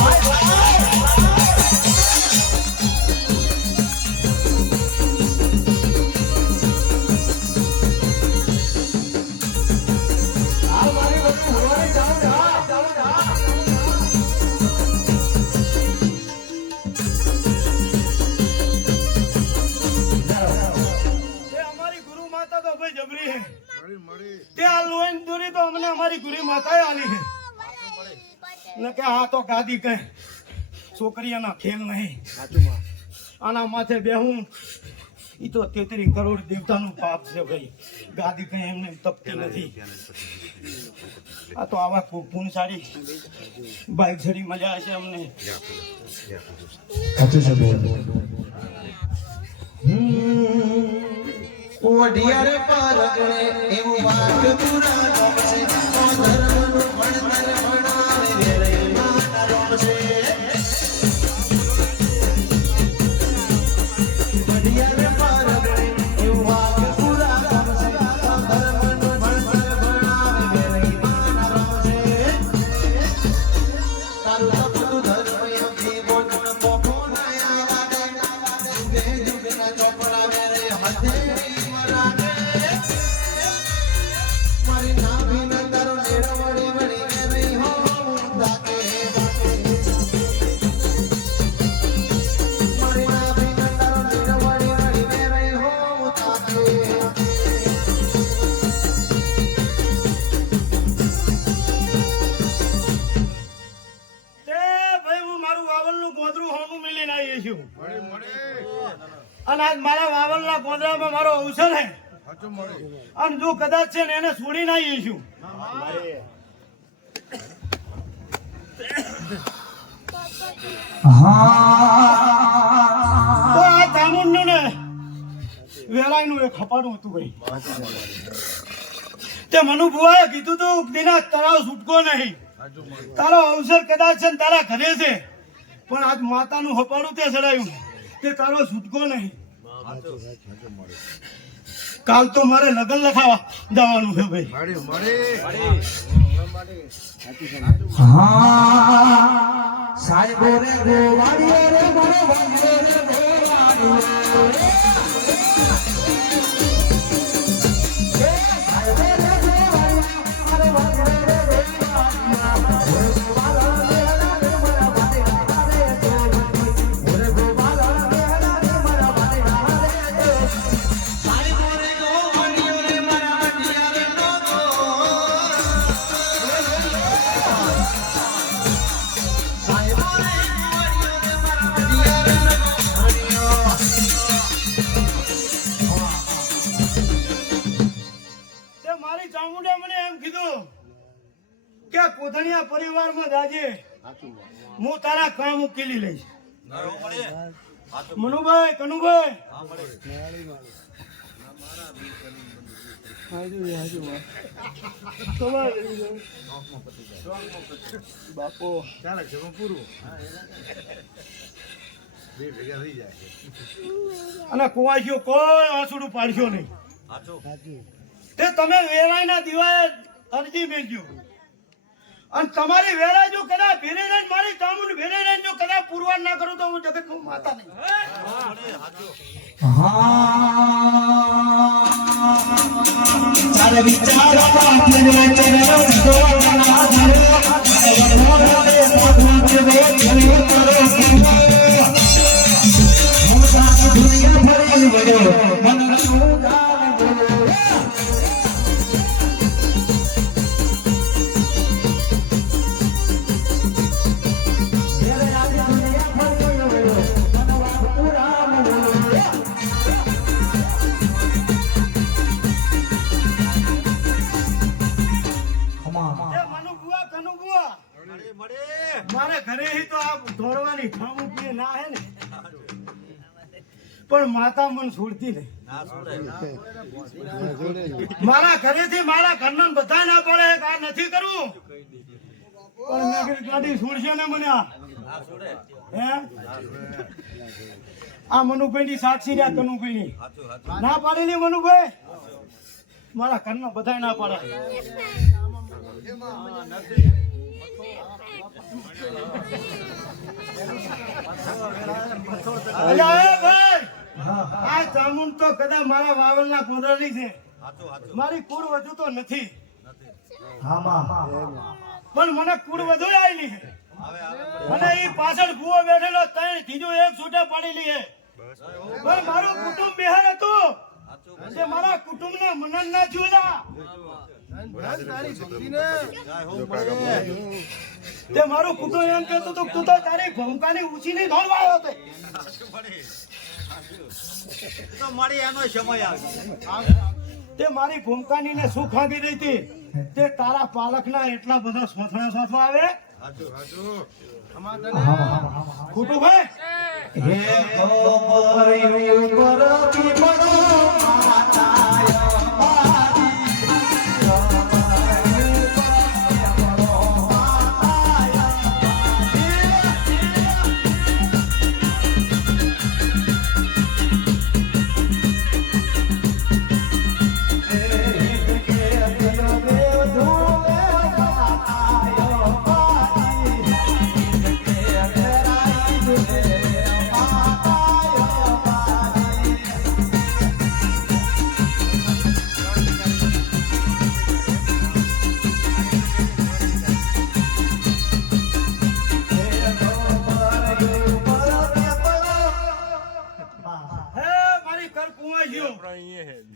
અમારી ગુરુ માતાએ આલી છે ને કે આ તો ગાદી કહે છોકરીઓના ખેલ નહીં. આના માથે બેહું ઈ તો 33 કરોડ દેવતાનું પાપ છે ભાઈ. ગાદી કહે એમને તપતી નથી. આ તો આવા પૂનસારી બાઈક ચડી મજા હશે અમને. ઓઢિયારે પરગણે એવું વાત પુરાણો છે, ઓ ધર્મનું ભણતર ભણાવે વેરૈમાં નારો છે. ઓઢિયારે પરગણે એવું વાત પુરાણો છે, ઓ ધર્મનું ભણતર ભણાવે વેરૈમાં નારો છે. તારું તપતું ધર્મ યોગી બોધન પોખો નયા વાડે, જુગે જુગના ચોપડા વેરે હથે મારી નાભી ન તારો નેડા વળી વળી વેરી હો દાકે મારી નાભી ન તારો નેડા વળી વળી વેરી હો દાકે. તે ભાઈ હું મારું વાવલનું ગોદરું હોનું મિલીને આવી છું અને આજ મારા વાવલના ગોદરામાં મારો અવસર હે અને જો કદાચ છે ને એને છોડીને આવી છું. તો આ ચામુંડનું ને વેલાઈનું એક ખપાડું હતું ભાઈ. તે મનુ બુઆએ કીધું તું દીના તરાવ છૂટકો નહીં. તારો અવસર કદાચ છે ને તારા ઘરે છે, પણ આજ માતાનું હપાડું તે ચડાયું તે તારો છૂટકો નહીં. કાલ તો મારે લગન લખાવા જવાનું છે ભાઈ. સાહેબો રે ગોવાળીઓ રે મારો વાંગો રે ગોવાળીઓ સારી બોરે ગો વડિયો રે મારા વડિયા રે નો ગો કે કોધણિયા પરિવારમાં જાજે હું તારા કામ ઉકેલી લઈશ. મનુભાઈ, કનુભાઈ, બાપો અને કુવાશીઓ કોઈ આંસુડું પાડશો નહીં. તે તમે વેરાયના દિવાએ અરજી મેળજો અને તમારી વેરાય જો કદાચ ભેરે રહીને મારી ચામુંડ ભેરે રહીને જો કદાચ પુરવાર ના કરું તો હું જગત નું માતા નહીં. મારે ઘરે તો આ દોડવાની ઠામુકી ના હે ને, પણ માતા મન છોડતી નહીં. મારા ઘરેથી મારા ઘરના બધા ના પડે આ નથી કરવું, પણ મેં કીધું ગાડી છોડશે ને મને હે આ મનુભાઈ ની સાક્ષી રહ્યા કનુભાઈ ની ના પાડેલી. મનુભાઈ મારા ઘરના બધા ના પાડે. આ ચામુંડ તો કદાચ મારા વાવલના પોદળની છે, મારી કુળ વધુ તો નથી, પણ મને કુળ વધુ આવેલી છે. અને એ પાછળ ભૂવો બેઠેલો ત્રણ ત્રીજું એક છૂટે પડેલી છે, પણ મારું કુટુંબ બિહાર હતું તે મારા કુટુંબ ને મનન ના જોયા. તે મારું કુટુંબ એમ કહેતું હતું તું તો તારી ભૂમિકાની ઊંચી નહીં ધોળવા આવ્યો તે મારી ભૂમિકાની ને સુખ આગી રહી હતી. તે તારા પાલકના એટલા બધા સોથણા સોથવા આવે ખોટું ભાઈ.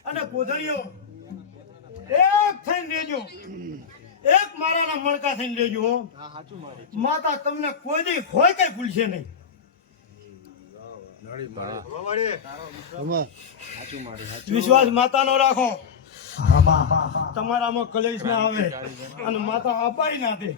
અને કોધળીઓ એક થઈને લેજો, એક મારાના મણકા થઈને લેજો. માતા તમને કોઈ દી હોય કઈ ભૂલશે નહીં. વિશ્વાસ માતાનો રાખો, તમારામાં કલેશ ના આવે અને માતા અપાઈ ના દે.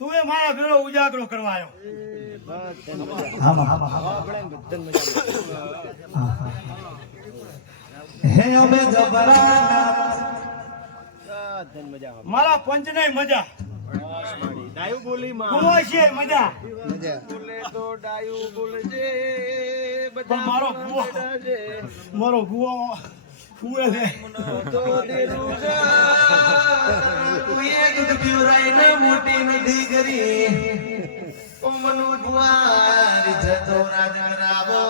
તું એ મારા ભેળો ઉજાગરો કરવા આવ્યો. મારા પંચ ને મજા, મજા મારો ભૂવો ફૂવે છે. મોટી નથી કરી મનુ ભુવારી જતો રાજગરાવો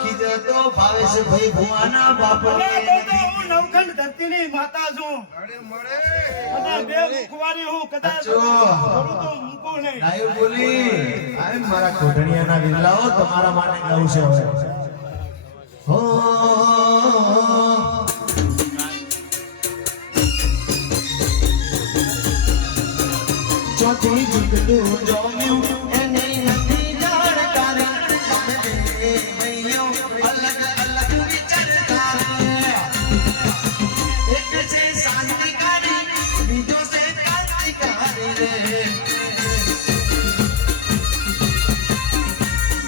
ખીજતો ભાવેશ ભાઈ ભુવાના બાપ. હું નવખંડ ધરતીની માતા છું. કદાચ બે મુખવારી હું કદાચ મૂકું નહીં. મારા કોઢણિયાના વિરલાઓ તમારા માટે ગાઉં છે. ચોથી જુગતું જોમ્યું એની નથી જાણકારી ભાઈઓ અલગ અલગ વિચારતા એક છે શાંતિકારી બીજો છે ક્રાંતિકારી રે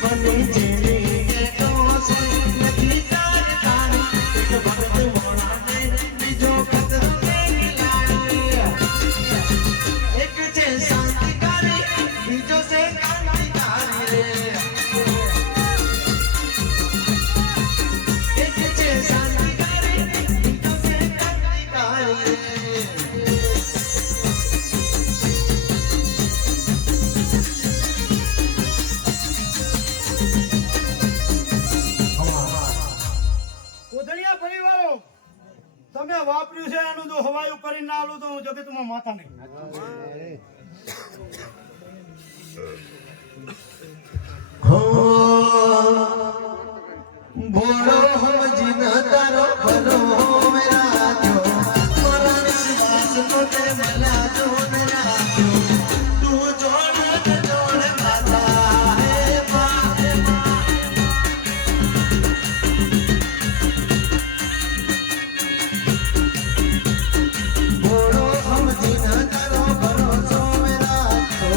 બને જેવી કેતો છે નથી જાણકારી એક ભક્ત મોણાને બીજો ખતરો એક છે શાંતિકારી બીજો છે ક્રાંતિકારી રે એક છે શાંતિકારી બીજો છે ક્રાંતિકારી રે કોથળિયા પરિવારો તમે વાપર્યું છે એનું જો હવાયું કરીને ના આલું તો હું જગતમાં માતા નહીં ભોળો સમજી ન તારો ભલો મેરા જો મારા વિશ્વાસ તો તે ભલા જો મેરા જો તું જોડ જોડ માતા હે મા ભોળો સમજી ન તારો ભરોસો મેરા જો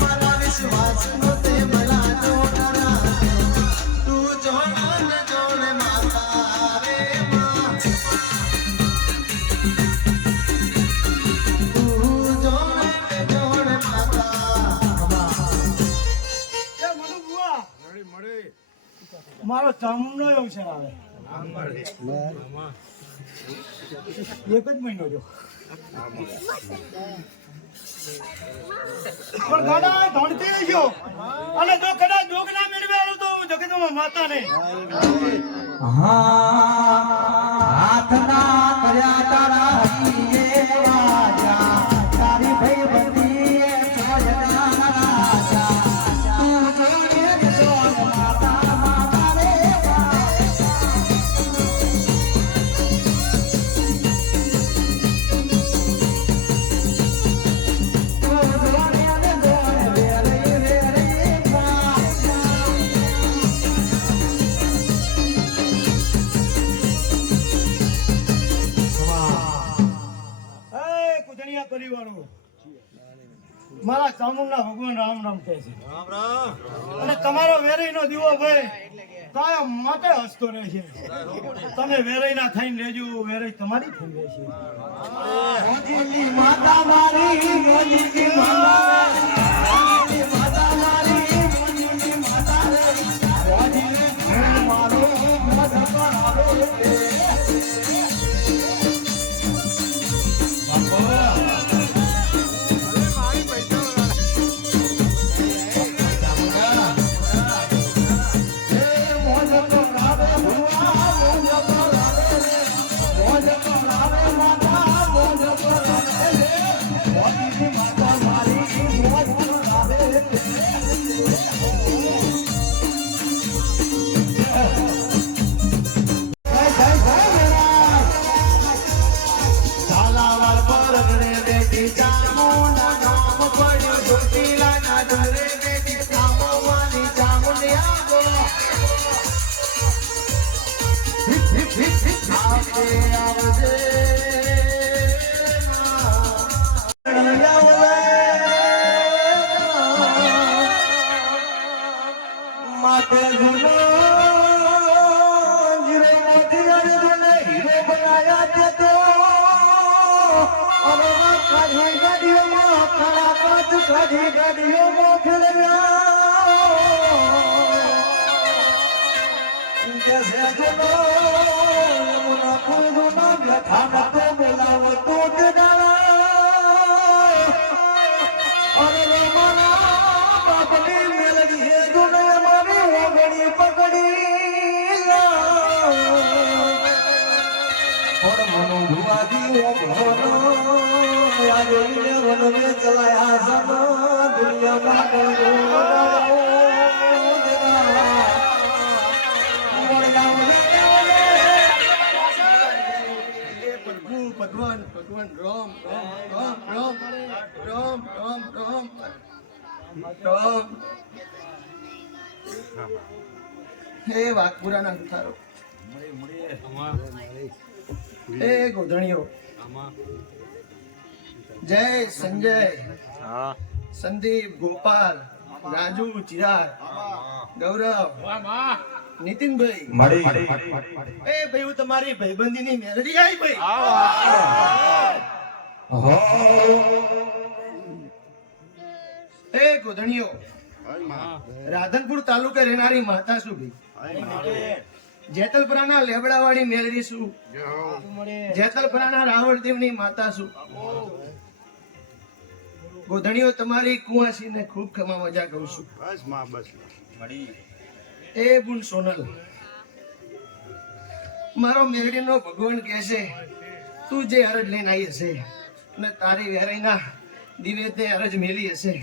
મારા વિશ્વાસ તો તે ભલા જો મેરા જો તું જોડ જોડ માતા રે મા તું જોડ જોડ માતા એ મનુ બુઆ મારો ચામુંડો અવસર આવે એક જ મહિનો જો પણ ગાડા ધણતી રહીયો અને જો કદાચ જોગ ના મેળવે તો હું જગતમાં માતા નહીં હાથના કર્યા તારા હરીએ વાજા તારી ભાઈ બંધીએ છોડના રાજા તું જોડે જોડ માતા માતા રે તું જોડે જોડ વેરે વેરે એ કુદણિયા પરિવારો મારા ચામુંડા ભગવાન રામ રામ કહે છે અને તમારો વેરઈનો દીવો ભાઈ કાયમ માટે હસતો રહે છે તમે વેરઈના થઈને રહેજો વેરઈ તમારી થઈને રહેશે મોજીની માતા મારી મોજીની માતા મારી મોજીની માતા રે મોજીને હું મારો મધ કરાવે રે મોજ કરાવે ભુવા મોજ કરાવે રે મોજ કરાવે માતા મોજ કરાવે રે મોજીની માતા મારી મોજ કરાવે રે ઝાલાવાડ પરગણે બેટી ચામુંડા નામ પડ્યું ચોટીલાના ડુંગરે બેટી ચામુંડાની ચામુંડિયા ગો આવજે આવજે માતે જુનો જીરે મોતી આજે તને હીરો બનાયા તે તો ખાધી ગાડીઓમાં ખરા કાચ ખાધી ગાડીઓમાં ફેરવ્યા જૈસે જુનો યમુના કુંજુના બેઠા ન તો બોલાવો તો જડાલા અરે રમના બાપની મેલડી હે જુને મારી ઓગણી પકડી મનો ભુવાજી ઓગણો આજે વનવે ચલાયા સમ દુનિયામાં ભગવાન ભગવાન રામ રામ રામ રામ રામ રામ રામ તો હે વાઘપુરાના સુથારો, હે ગોધણીઓ, જય સંજય, સંદીપ, ગોપાલ, રાજુ, ચિરાગ, ગૌરવ, નીતિનભાઈ, એ ભાઈ હું તમારી ભાઈબંધીની મેલડી આવી ભાઈ. એ ગોધણીઓ, રાધનપુર તાલુકે રહેનારી માતા શું ભાઈ? જેતલપુરાના લેબડાવાળી મેલડી શું? જેતલપુરાના રાવળદેવની માતા શું? ગોધણીઓ તમારી કુંવાસીને ખૂબ ખમા મજા કહું છું. એ બુન સોનલ, મારો મેલડીનો ભગવાન કહે છે તું જે અરજ લઈને આવી હશે અને તારી વેરાઈના દિવે તે અરજ મેલી હશે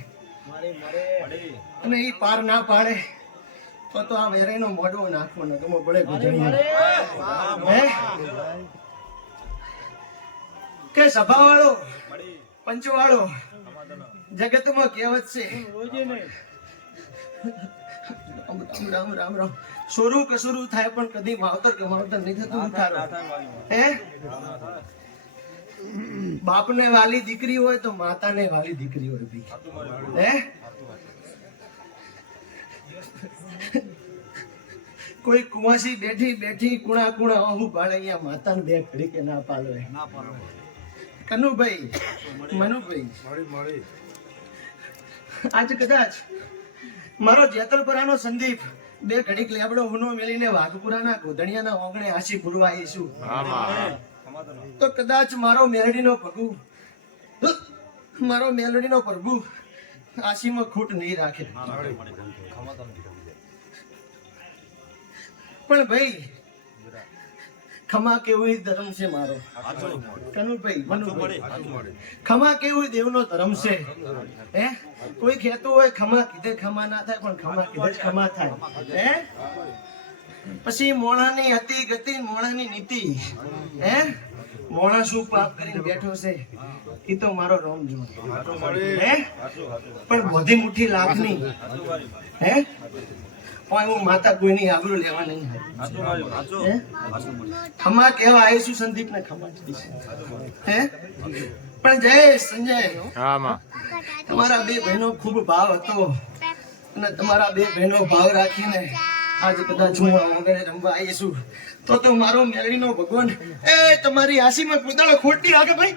અને એ પાર ના પાડે તો આ વેરાઈનો મોઢો નાખવો ન ગમો પડે ગોધણીઓ. હે કે સભા વાળો પંચવાળો જગતમાં કહેવત છે રામ રામ રામ સોરું કસુરું થાય પણ કદી માવતર કે માવતર નહીં થતું તારું. હે બાપને વાલી દીકરી હોય તો માતાને વાલી દીકરી હોય ભઈ. હે કોઈ કુવાસી બેઠી બેઠી કુણા કુણા અહુ પાડે અહીંયા માતાને બે ઘડી કે ના પાડે. કનુભાઈ, મનુભાઈ, આજે કદાચ મારો જેતલપુરાનો સંદીપ બે ઘડીક લેબડો હુનો મેલીને વાઘપુરાના ગોધણિયાના ઓગણે આશી ફૂલવા આવીશું તો કદાચ મારો મેલડીનો પ્રભુ આશીમાં ખૂટ નહીં રાખે. પણ ભાઈ ખમા કેવું ધર્મ છે મારો. કનુભાઈ, મનુભાઈ, ખમા કેવું દેવનો ધર્મ છે. હે કોઈ કહેતું હોય ખમા કીધે ખમા ના થાય પણ ખમા કીધે જ ખમા થાય. હે પછી મોણાની હતી ગતિ, મોણાની નીતિ. હે મોણા શું પાપ કરીને બેઠો છે એ તો મારો રોમ જો. હે પણ બધી મુઠ્ઠી લાખની. હે હું માતા કોઈની આબરૂ લેવા નહીં. ખમા કેવા આવીશું સંદીપ ને ખમા. હે પણ જય સંજય, તમારા બે બહેનો ખૂબ ભાવ હતો અને તમારા બે બહેનો ભાવ રાખીને આજે કદાચ હું આગળ રમવા આવીશું તો મારો મેલડીનો ભગવાન એ તમારી આશીમાં કુદાળો ખોટી રાખે ભાઈ.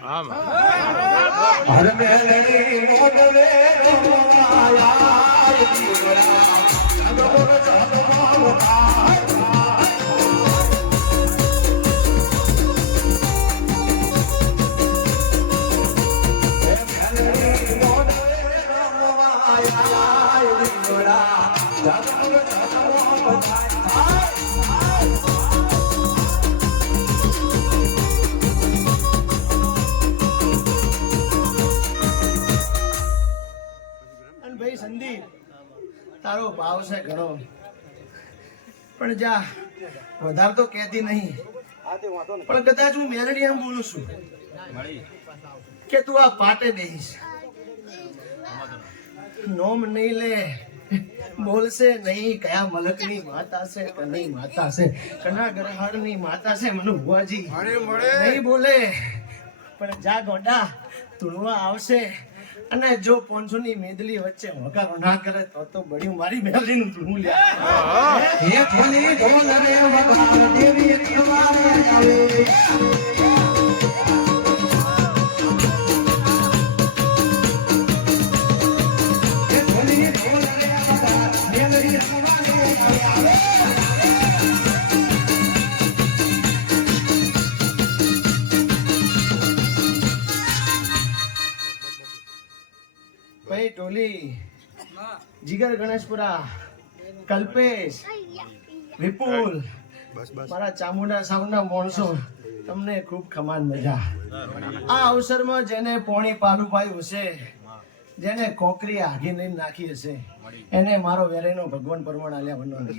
ભાઈ સંદીપ, તારો ભાવ છે ઘણો પણ જા વધારે તો કહેતી નહીં. પણ કદાચ હું મેલડી એમ બોલું છું કે તું આ પાટે બેહીશ, નોમ નહીં લે, બોલશે નહીં કયા મલકની માતા છે કે નહીં માતા છે, કના ગ્રહાણની માતા છે મનુ ભુવાજી નહીં બોલે. પણ જા ગોડા તુણવા આવશે અને જો 500 ની મેદલી વચ્ચે વગારો ના કરે તો બળ્યું મારી મેલડી નું તું લ્યા. હે ભોલી ઢોલ રે વગાર દેવી તમારે આવે. હે ભોલી ઢોલ રે વગાર મેલડી તમારે આવે. ભાઈ ટોલી, જીગર ગણેશપુરા, કલ્પેશ, વિપુલ, મારા ચામુંડા સાઉન્ડના માણસો, તમને ખૂબ ખમાન મજા. આ અવસરમાં જેને પોણી પાલું પાયું હશે, જેને કોકરી આઘી નહીં નાખી હશે, એને મારો વેરેનો ભગવાન પરમાણ આલ્યા બનવાનો.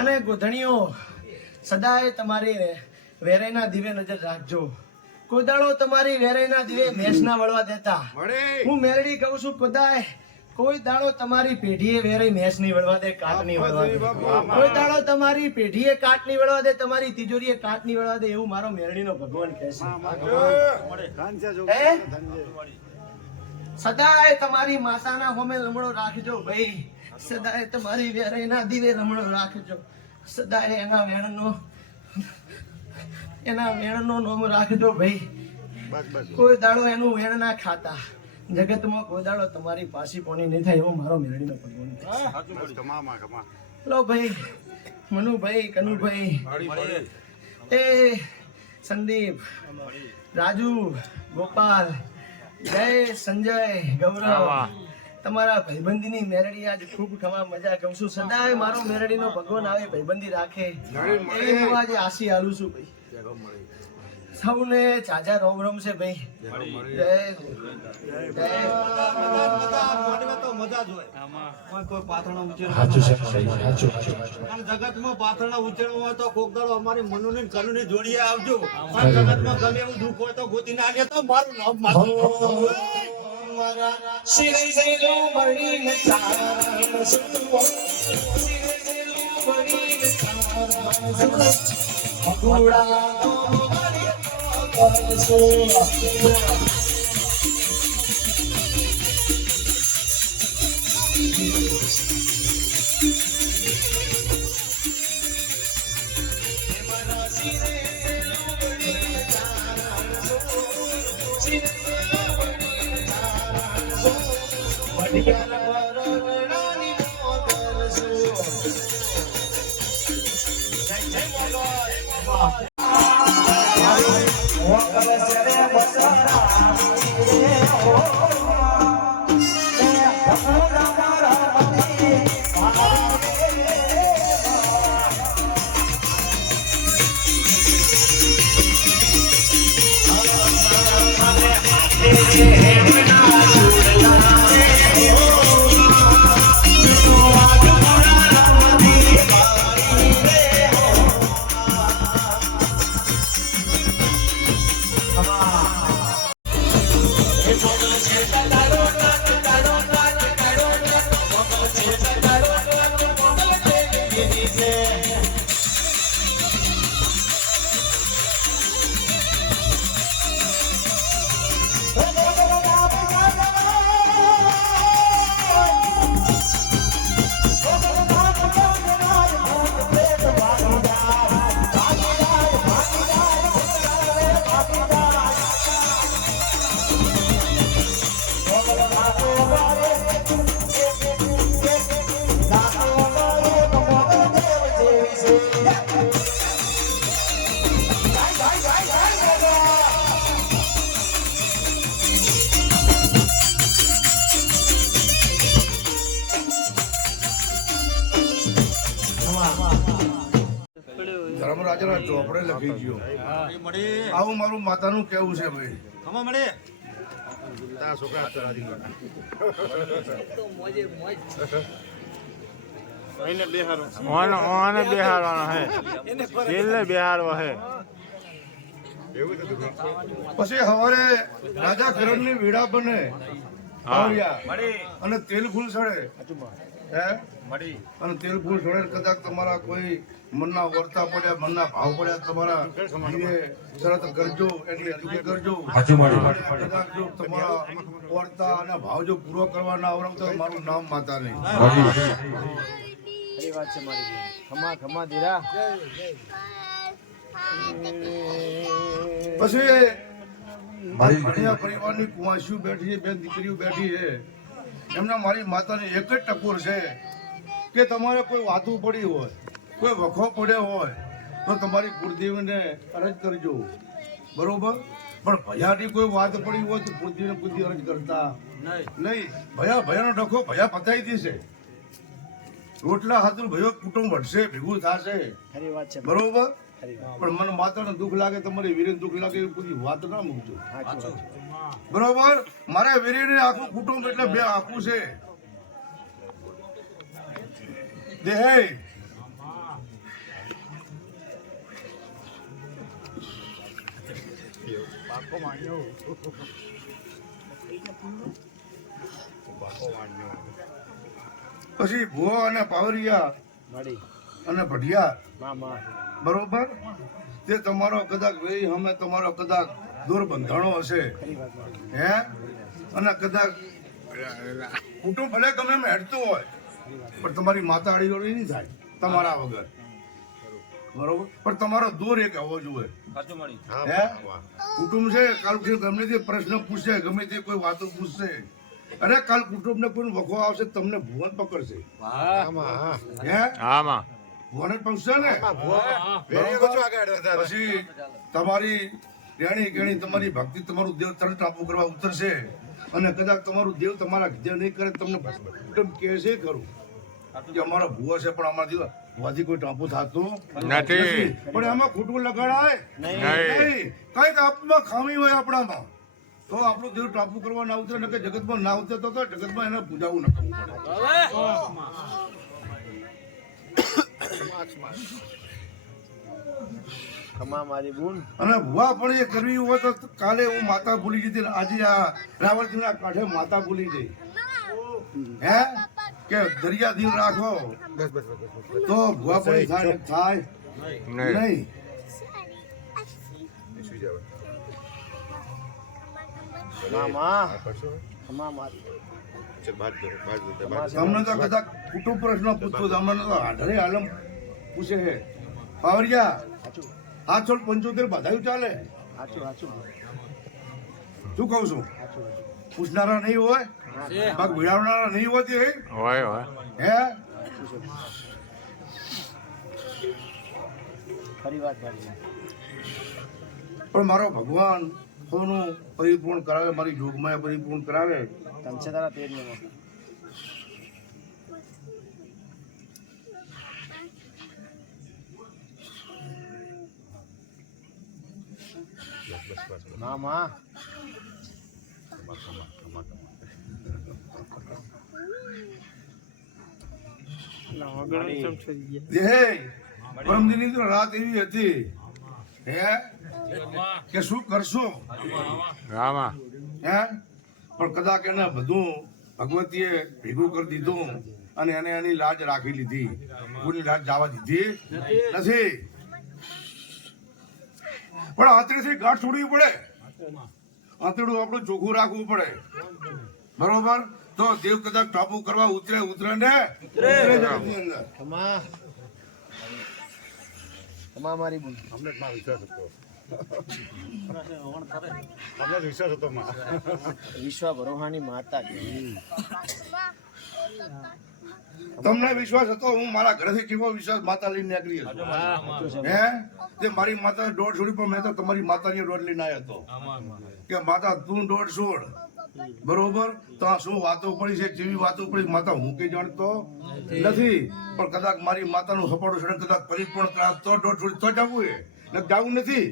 અને ગોધણીઓ સદાય તમારી વેરેના દિવે નજર રાખજો. કોદાળો તમારી વેરેના દિવે મેષ ના વળવા દેતા. હું મેલડી કહું છું કદાય કોઈ દાડો તમારી પેઢીએ વેરાઈ મેસ નહીં વળવા દે, કાટ નહીં વળવા દે. કોઈ દાડો તમારી પેઢીએ કાટ નહીં વળવા દે, તમારી તિજોરીએ કાટ નહીં વળવા દે, એવું મારો મેરડીનો ભગવાન કહે છે. હે? સદાય તમારી માતાના હોમે રમણો રાખજો ભાઈ, સદાય તમારી વેરાઈના દીવે રમણો રાખજો, સદાય એના વેણનો નોમ રાખજો ભાઈ. કોઈ દાડો એનું વેણ ના ખાતા, જગતમાં કોઈ દાડો તમારી પાછી પોની નહીં થાય, એવો મારો મેરડીનો ભગવાન કહે છે. લો ભાઈ, મનુભાઈ, કનુભાઈ, એ સંદીપ, રાજુ, ગોપાલ, જય, સંજય, ગૌરવ, તમારા ભાઈબંધીની મેરડી આજ ખૂબ ખમા મજા કહું છું. સદાય મારો મેરડીનો ભગવાન આવે ભાઈબંધી રાખે, એ હું આજે આશી આલું છું ભાઈ. સૌને ચાચા રોમ રોમ છે ભાઈ. જય જગતમાં પાથરણા ઉછેરવા હોય તો કોક દાડો અમારી મનુને કનુને જોડીએ આવજો. જગતમાં ગમે એવું દુઃખ હોય તો ગોતી નાખે તો મારું નામ માથું. ધર્મરાજાના ચોપડે લખી ગયો. આવું મારું માતાનું કેવું છે ભાઈ. પછી સવારે રાજા કરણની વીડા બને અને તેલ ફૂલ સડે, હે અને તેલ ફૂલ સડે કદાચ તમારા કોઈ મનના વર્તા પડ્યા, મનના ભાવ પડ્યા, તમારા જીવે શરત કરજો, એટલી અરજી કરજો. કદાચ જો તમારા વર્તા અને ભાવ જો પૂરો કરવા ના આવડે તો મારું નામ માતા નહીં. પછી ભણ્યા પરિવારની કુંવાસીઓ બેઠી છે, બેન દીકરીઓ બેઠી છે, એમના મારી માતાની એક જ ટકોર છે કે તમારે કોઈ વાતું પડી હોય, કોઈ વખો પડ્યો હોય તો તમારી કુળદેવીને અરજ કરજો, બરોબર. પણ ભયાની કોઈ વાત પડી હોય તો કુળદેવીને કુળદેવી અરજ કરતા નહીં. ભયાનો ડખો ભયા પતાવી દેશે. રોટલા હાથું ભયો કુટુંબ વધશે, ભેગું થશે, બરોબર. પણ મને માતાને દુઃખ લાગે, તમારી વીરેને દુઃખ લાગે એ બધી વાત ના મૂકજો, બરોબર. મારે વીરેને આખું કુટુંબ એટલે બે આખું છે. દેહે પછી ભુવો અને પાવરિયા અને ભઢિયા બરોબર તે તમારો કદાચ વેરી અમે તમારો કદાચ દૂર બંધાણો હશે હે અને કદાચ કુટુંબ ભલે ગમે એમ હેડતું હોય પણ તમારી માતા આડી નહીં થાય તમારા વગર બરોબર પણ તમારો દૂર એક હોવો જોઈએ હે કુટુંબ છે કાલ ગમે તે પ્રશ્ન પૂછશે ગમે તે કોઈ વાતો પૂછશે અરે કાલ કુટુંબ ને કોઈ વખો આવશે તમને ભુવન પકડશે હે ભુવન પકડશે ને પછી તમારી રેણી ગેણી તમારી ભક્તિ તમારું દેવ તરત ટાપુ કરવા ઉતરશે અને કદાચ તમારું દેવ તમારા વિદ્યા નહીં કરે તમને કુટુંબ કહેશે ખરું કે અમારો ભુવો છે પણ અમારા દેવ ભુવાથી કોઈ ટાપુ થતું નથી પણ એમાં ખોટું લગાડાય નહીં કઈક આપમાં ખામી હોય આપણામાં તો આપણું દેવ ટાપુ કરવા ના ઉતરે ને કે જગતમાં ના ઉતરે તો જગતમાં એને પૂજાવું ન કરવું પડે અને ભુવા પણ એ કરવી હોય તો કાલે હું માતા ભૂલી જતી આજે આ રાવણજીના કાંઠે માતા ભૂલી ગઈ હે કે દરિયા દીવ રાખો તો ભુવા પણ થાય નહીં તમને તો કદાચ કુટુંબ પ્રશ્ન પૂછતો તમને તો હાડરે આલમ પૂછે છે પાવરિયા 775 બધાયું ચાલે શું કહું છું પૂછનારા નહીં હોય ભાગ ભીડાવનારા નહીં હોતી હે પણ મારો ભગવાન સોનું પરિપૂર્ણ કરાવે મારી જોગમાયા પરિપૂર્ણ કરાવે પરમદિની તો રાત એવી હતી હે કે શું કરશો હે પણ કદાચ એને બધું ભગવતીએ ભેગું કરી દીધું અને એને એની લાજ રાખી લીધી કોઈની લાજ જવા દીધી નથી પણ આંતરીથી ગાંઠ છોડવી પડે આંતરડું આપણું ચોખ્ખું રાખવું પડે બરોબર તો દેવ કદાચ ટાપુ કરવા ઉતરે ને તમને વિશ્વાસ હતો હું મારા ઘરેથી કેવો વિશ્વાસ માતા લઈને નીકળી હતો હે તે મારી માતા દોઢ છોડી પણ મેં તો તમારી માતાની દોઢ લઈને આવ્યો હતો કે માતા તું દોઢ છોડ બરોબર તો આ શું વાતો પડી છે જેવી વાતો પડી માતા હું કઈ જાણતો નથી પણ કદાચ મારી માતાનું સપાટું સડક કદાચ પરિપૂર્ણ કરાવ તો દોઢ છોડી તો જવું એ જવું નથી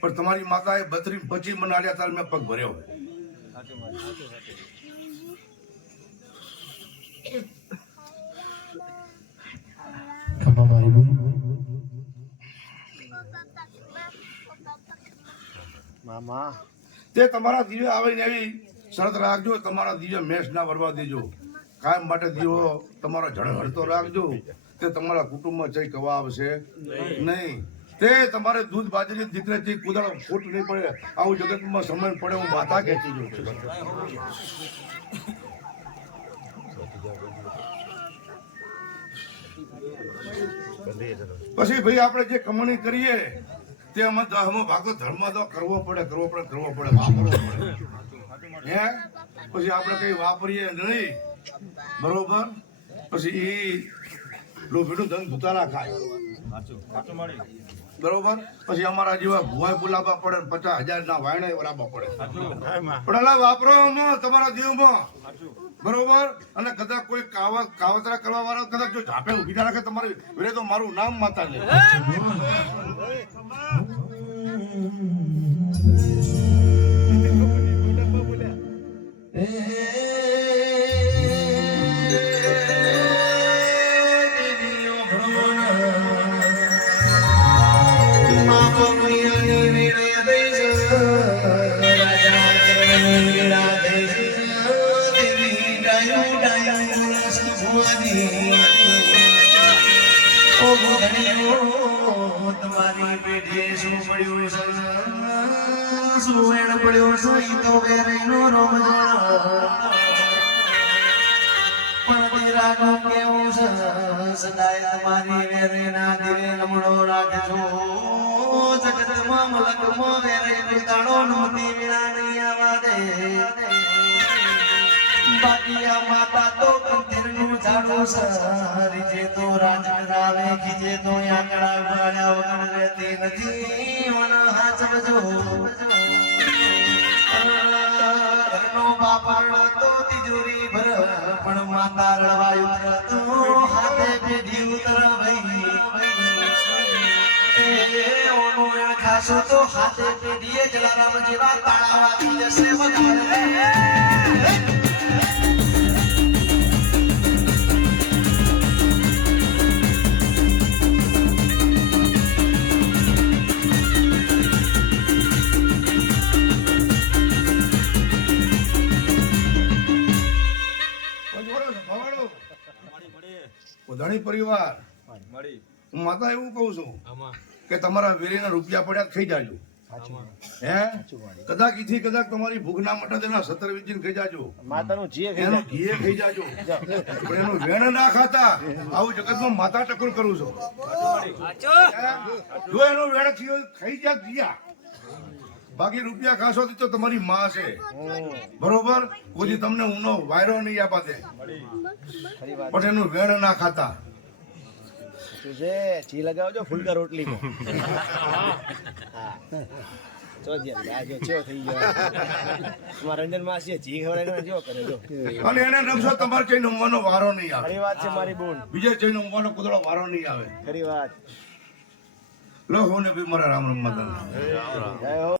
પણ તમારી માતાએ 32-25 મને આલ્યા તાર મેં પગ ભર્યો તે તમારા દીવે આવીને એવી શરત રાખજો તમારા દીવે મેષ ના ભરવા દેજો કાયમ માટે દીવો તમારો ઝળહળતો રાખજો તે તમારા કુટુંબમાં જઈ કવા આવશે નહીં તે તમારે દૂધ બાજરી દીકરે જે કુદાડો ખોટ નહીં પડે આવું જગતમાં સમય પડે હું માતા કહેતી જોઉં પછી ભાઈ આપણે જે કમાણી કરીએ તે અમે 10મો ભાગ તો ધર્મ તો કરવો પડે વાપરવો પડે હે પછી આપણે કઈ વાપરીએ નહીં બરોબર પછી એ લોભીનું ધન ભૂતારા ખાય બરોબર પછી અમારા જેવા ભુવાય બોલાવવા પડે 50,000 ના વાયણે ઓલાવવા પડે પણ અલા વાપરો તમારા દેવમાં બરોબર અને કદાચ કોઈ કાવતરા કરવા વાળો કદાચ જો ઝાપે ઉભી ના રાખે તમારે વેરે તો મારું નામ માતા લે ઈ તો વેરીનો રોમજોણ પણ દીરાનું કેવું છે સદાય તમારી વેરે ના દિલે લમણો રાખજો જગતમાં મલકમાં વેરે વિતાણો નમતી વિના નહીં આવા દે બાકી આ માતા તો કંઠીરનું ઝાડું સારી જે તો રાજ કરાવે ખીજે તો આંકડા ઉગાડ્યા વગર રહેતી નથી મન હાચવજો ઘરનો બાપડ તો તિજોરી ભર પણ માતા રળવાયું તો હાથે પેઢી ઉતર ભાઈ ઓનો એણ ખાશો તો હાથે પેઢીએ જલારામ જેવા તાળા વાગી જશે વધારે ઉધાણી પરિવાર હું માતા એવું કહું છું કે તમારા વેરીના રૂપિયા પડ્યા ખાઈ જાજો હે કદાચ ઈથી કદાચ તમારી ભૂખ ના મટે તેના 17 વીજીને ખાઈ જાજો માતાનું જીએ એનો ઘીએ ખાઈ જાજો પણ એનું વેણ ના ખાતા આવું જગતમાં માતા ટકોર કરું છું જો એનો વેણ થયો ખાઈ જા જીયા બાકી રૂપિયા ખાશો તો તમારી માં છે બરોબર કોઈ તમને ઊનો વાયરો નહીં આપા દે પણ એનું વેણ ના ખાતા છે જી લગાવજો ફૂલકા રોટલીમાં ચો જ્યાં જો ચો થઈ ગયો મારા રંજન માસી જી ખવડાવીને જો કરે જો અને એને નમશો તમારે જઈને ઊંઘવાનો વારો નહીં આવે ખરી વાત છે મારી બોન બીજે જઈને ઊંઘવાનો કુદડો વારો નહીં આવે ખરી વાત લો હોને બી મારા રામ રામ માતા જય હો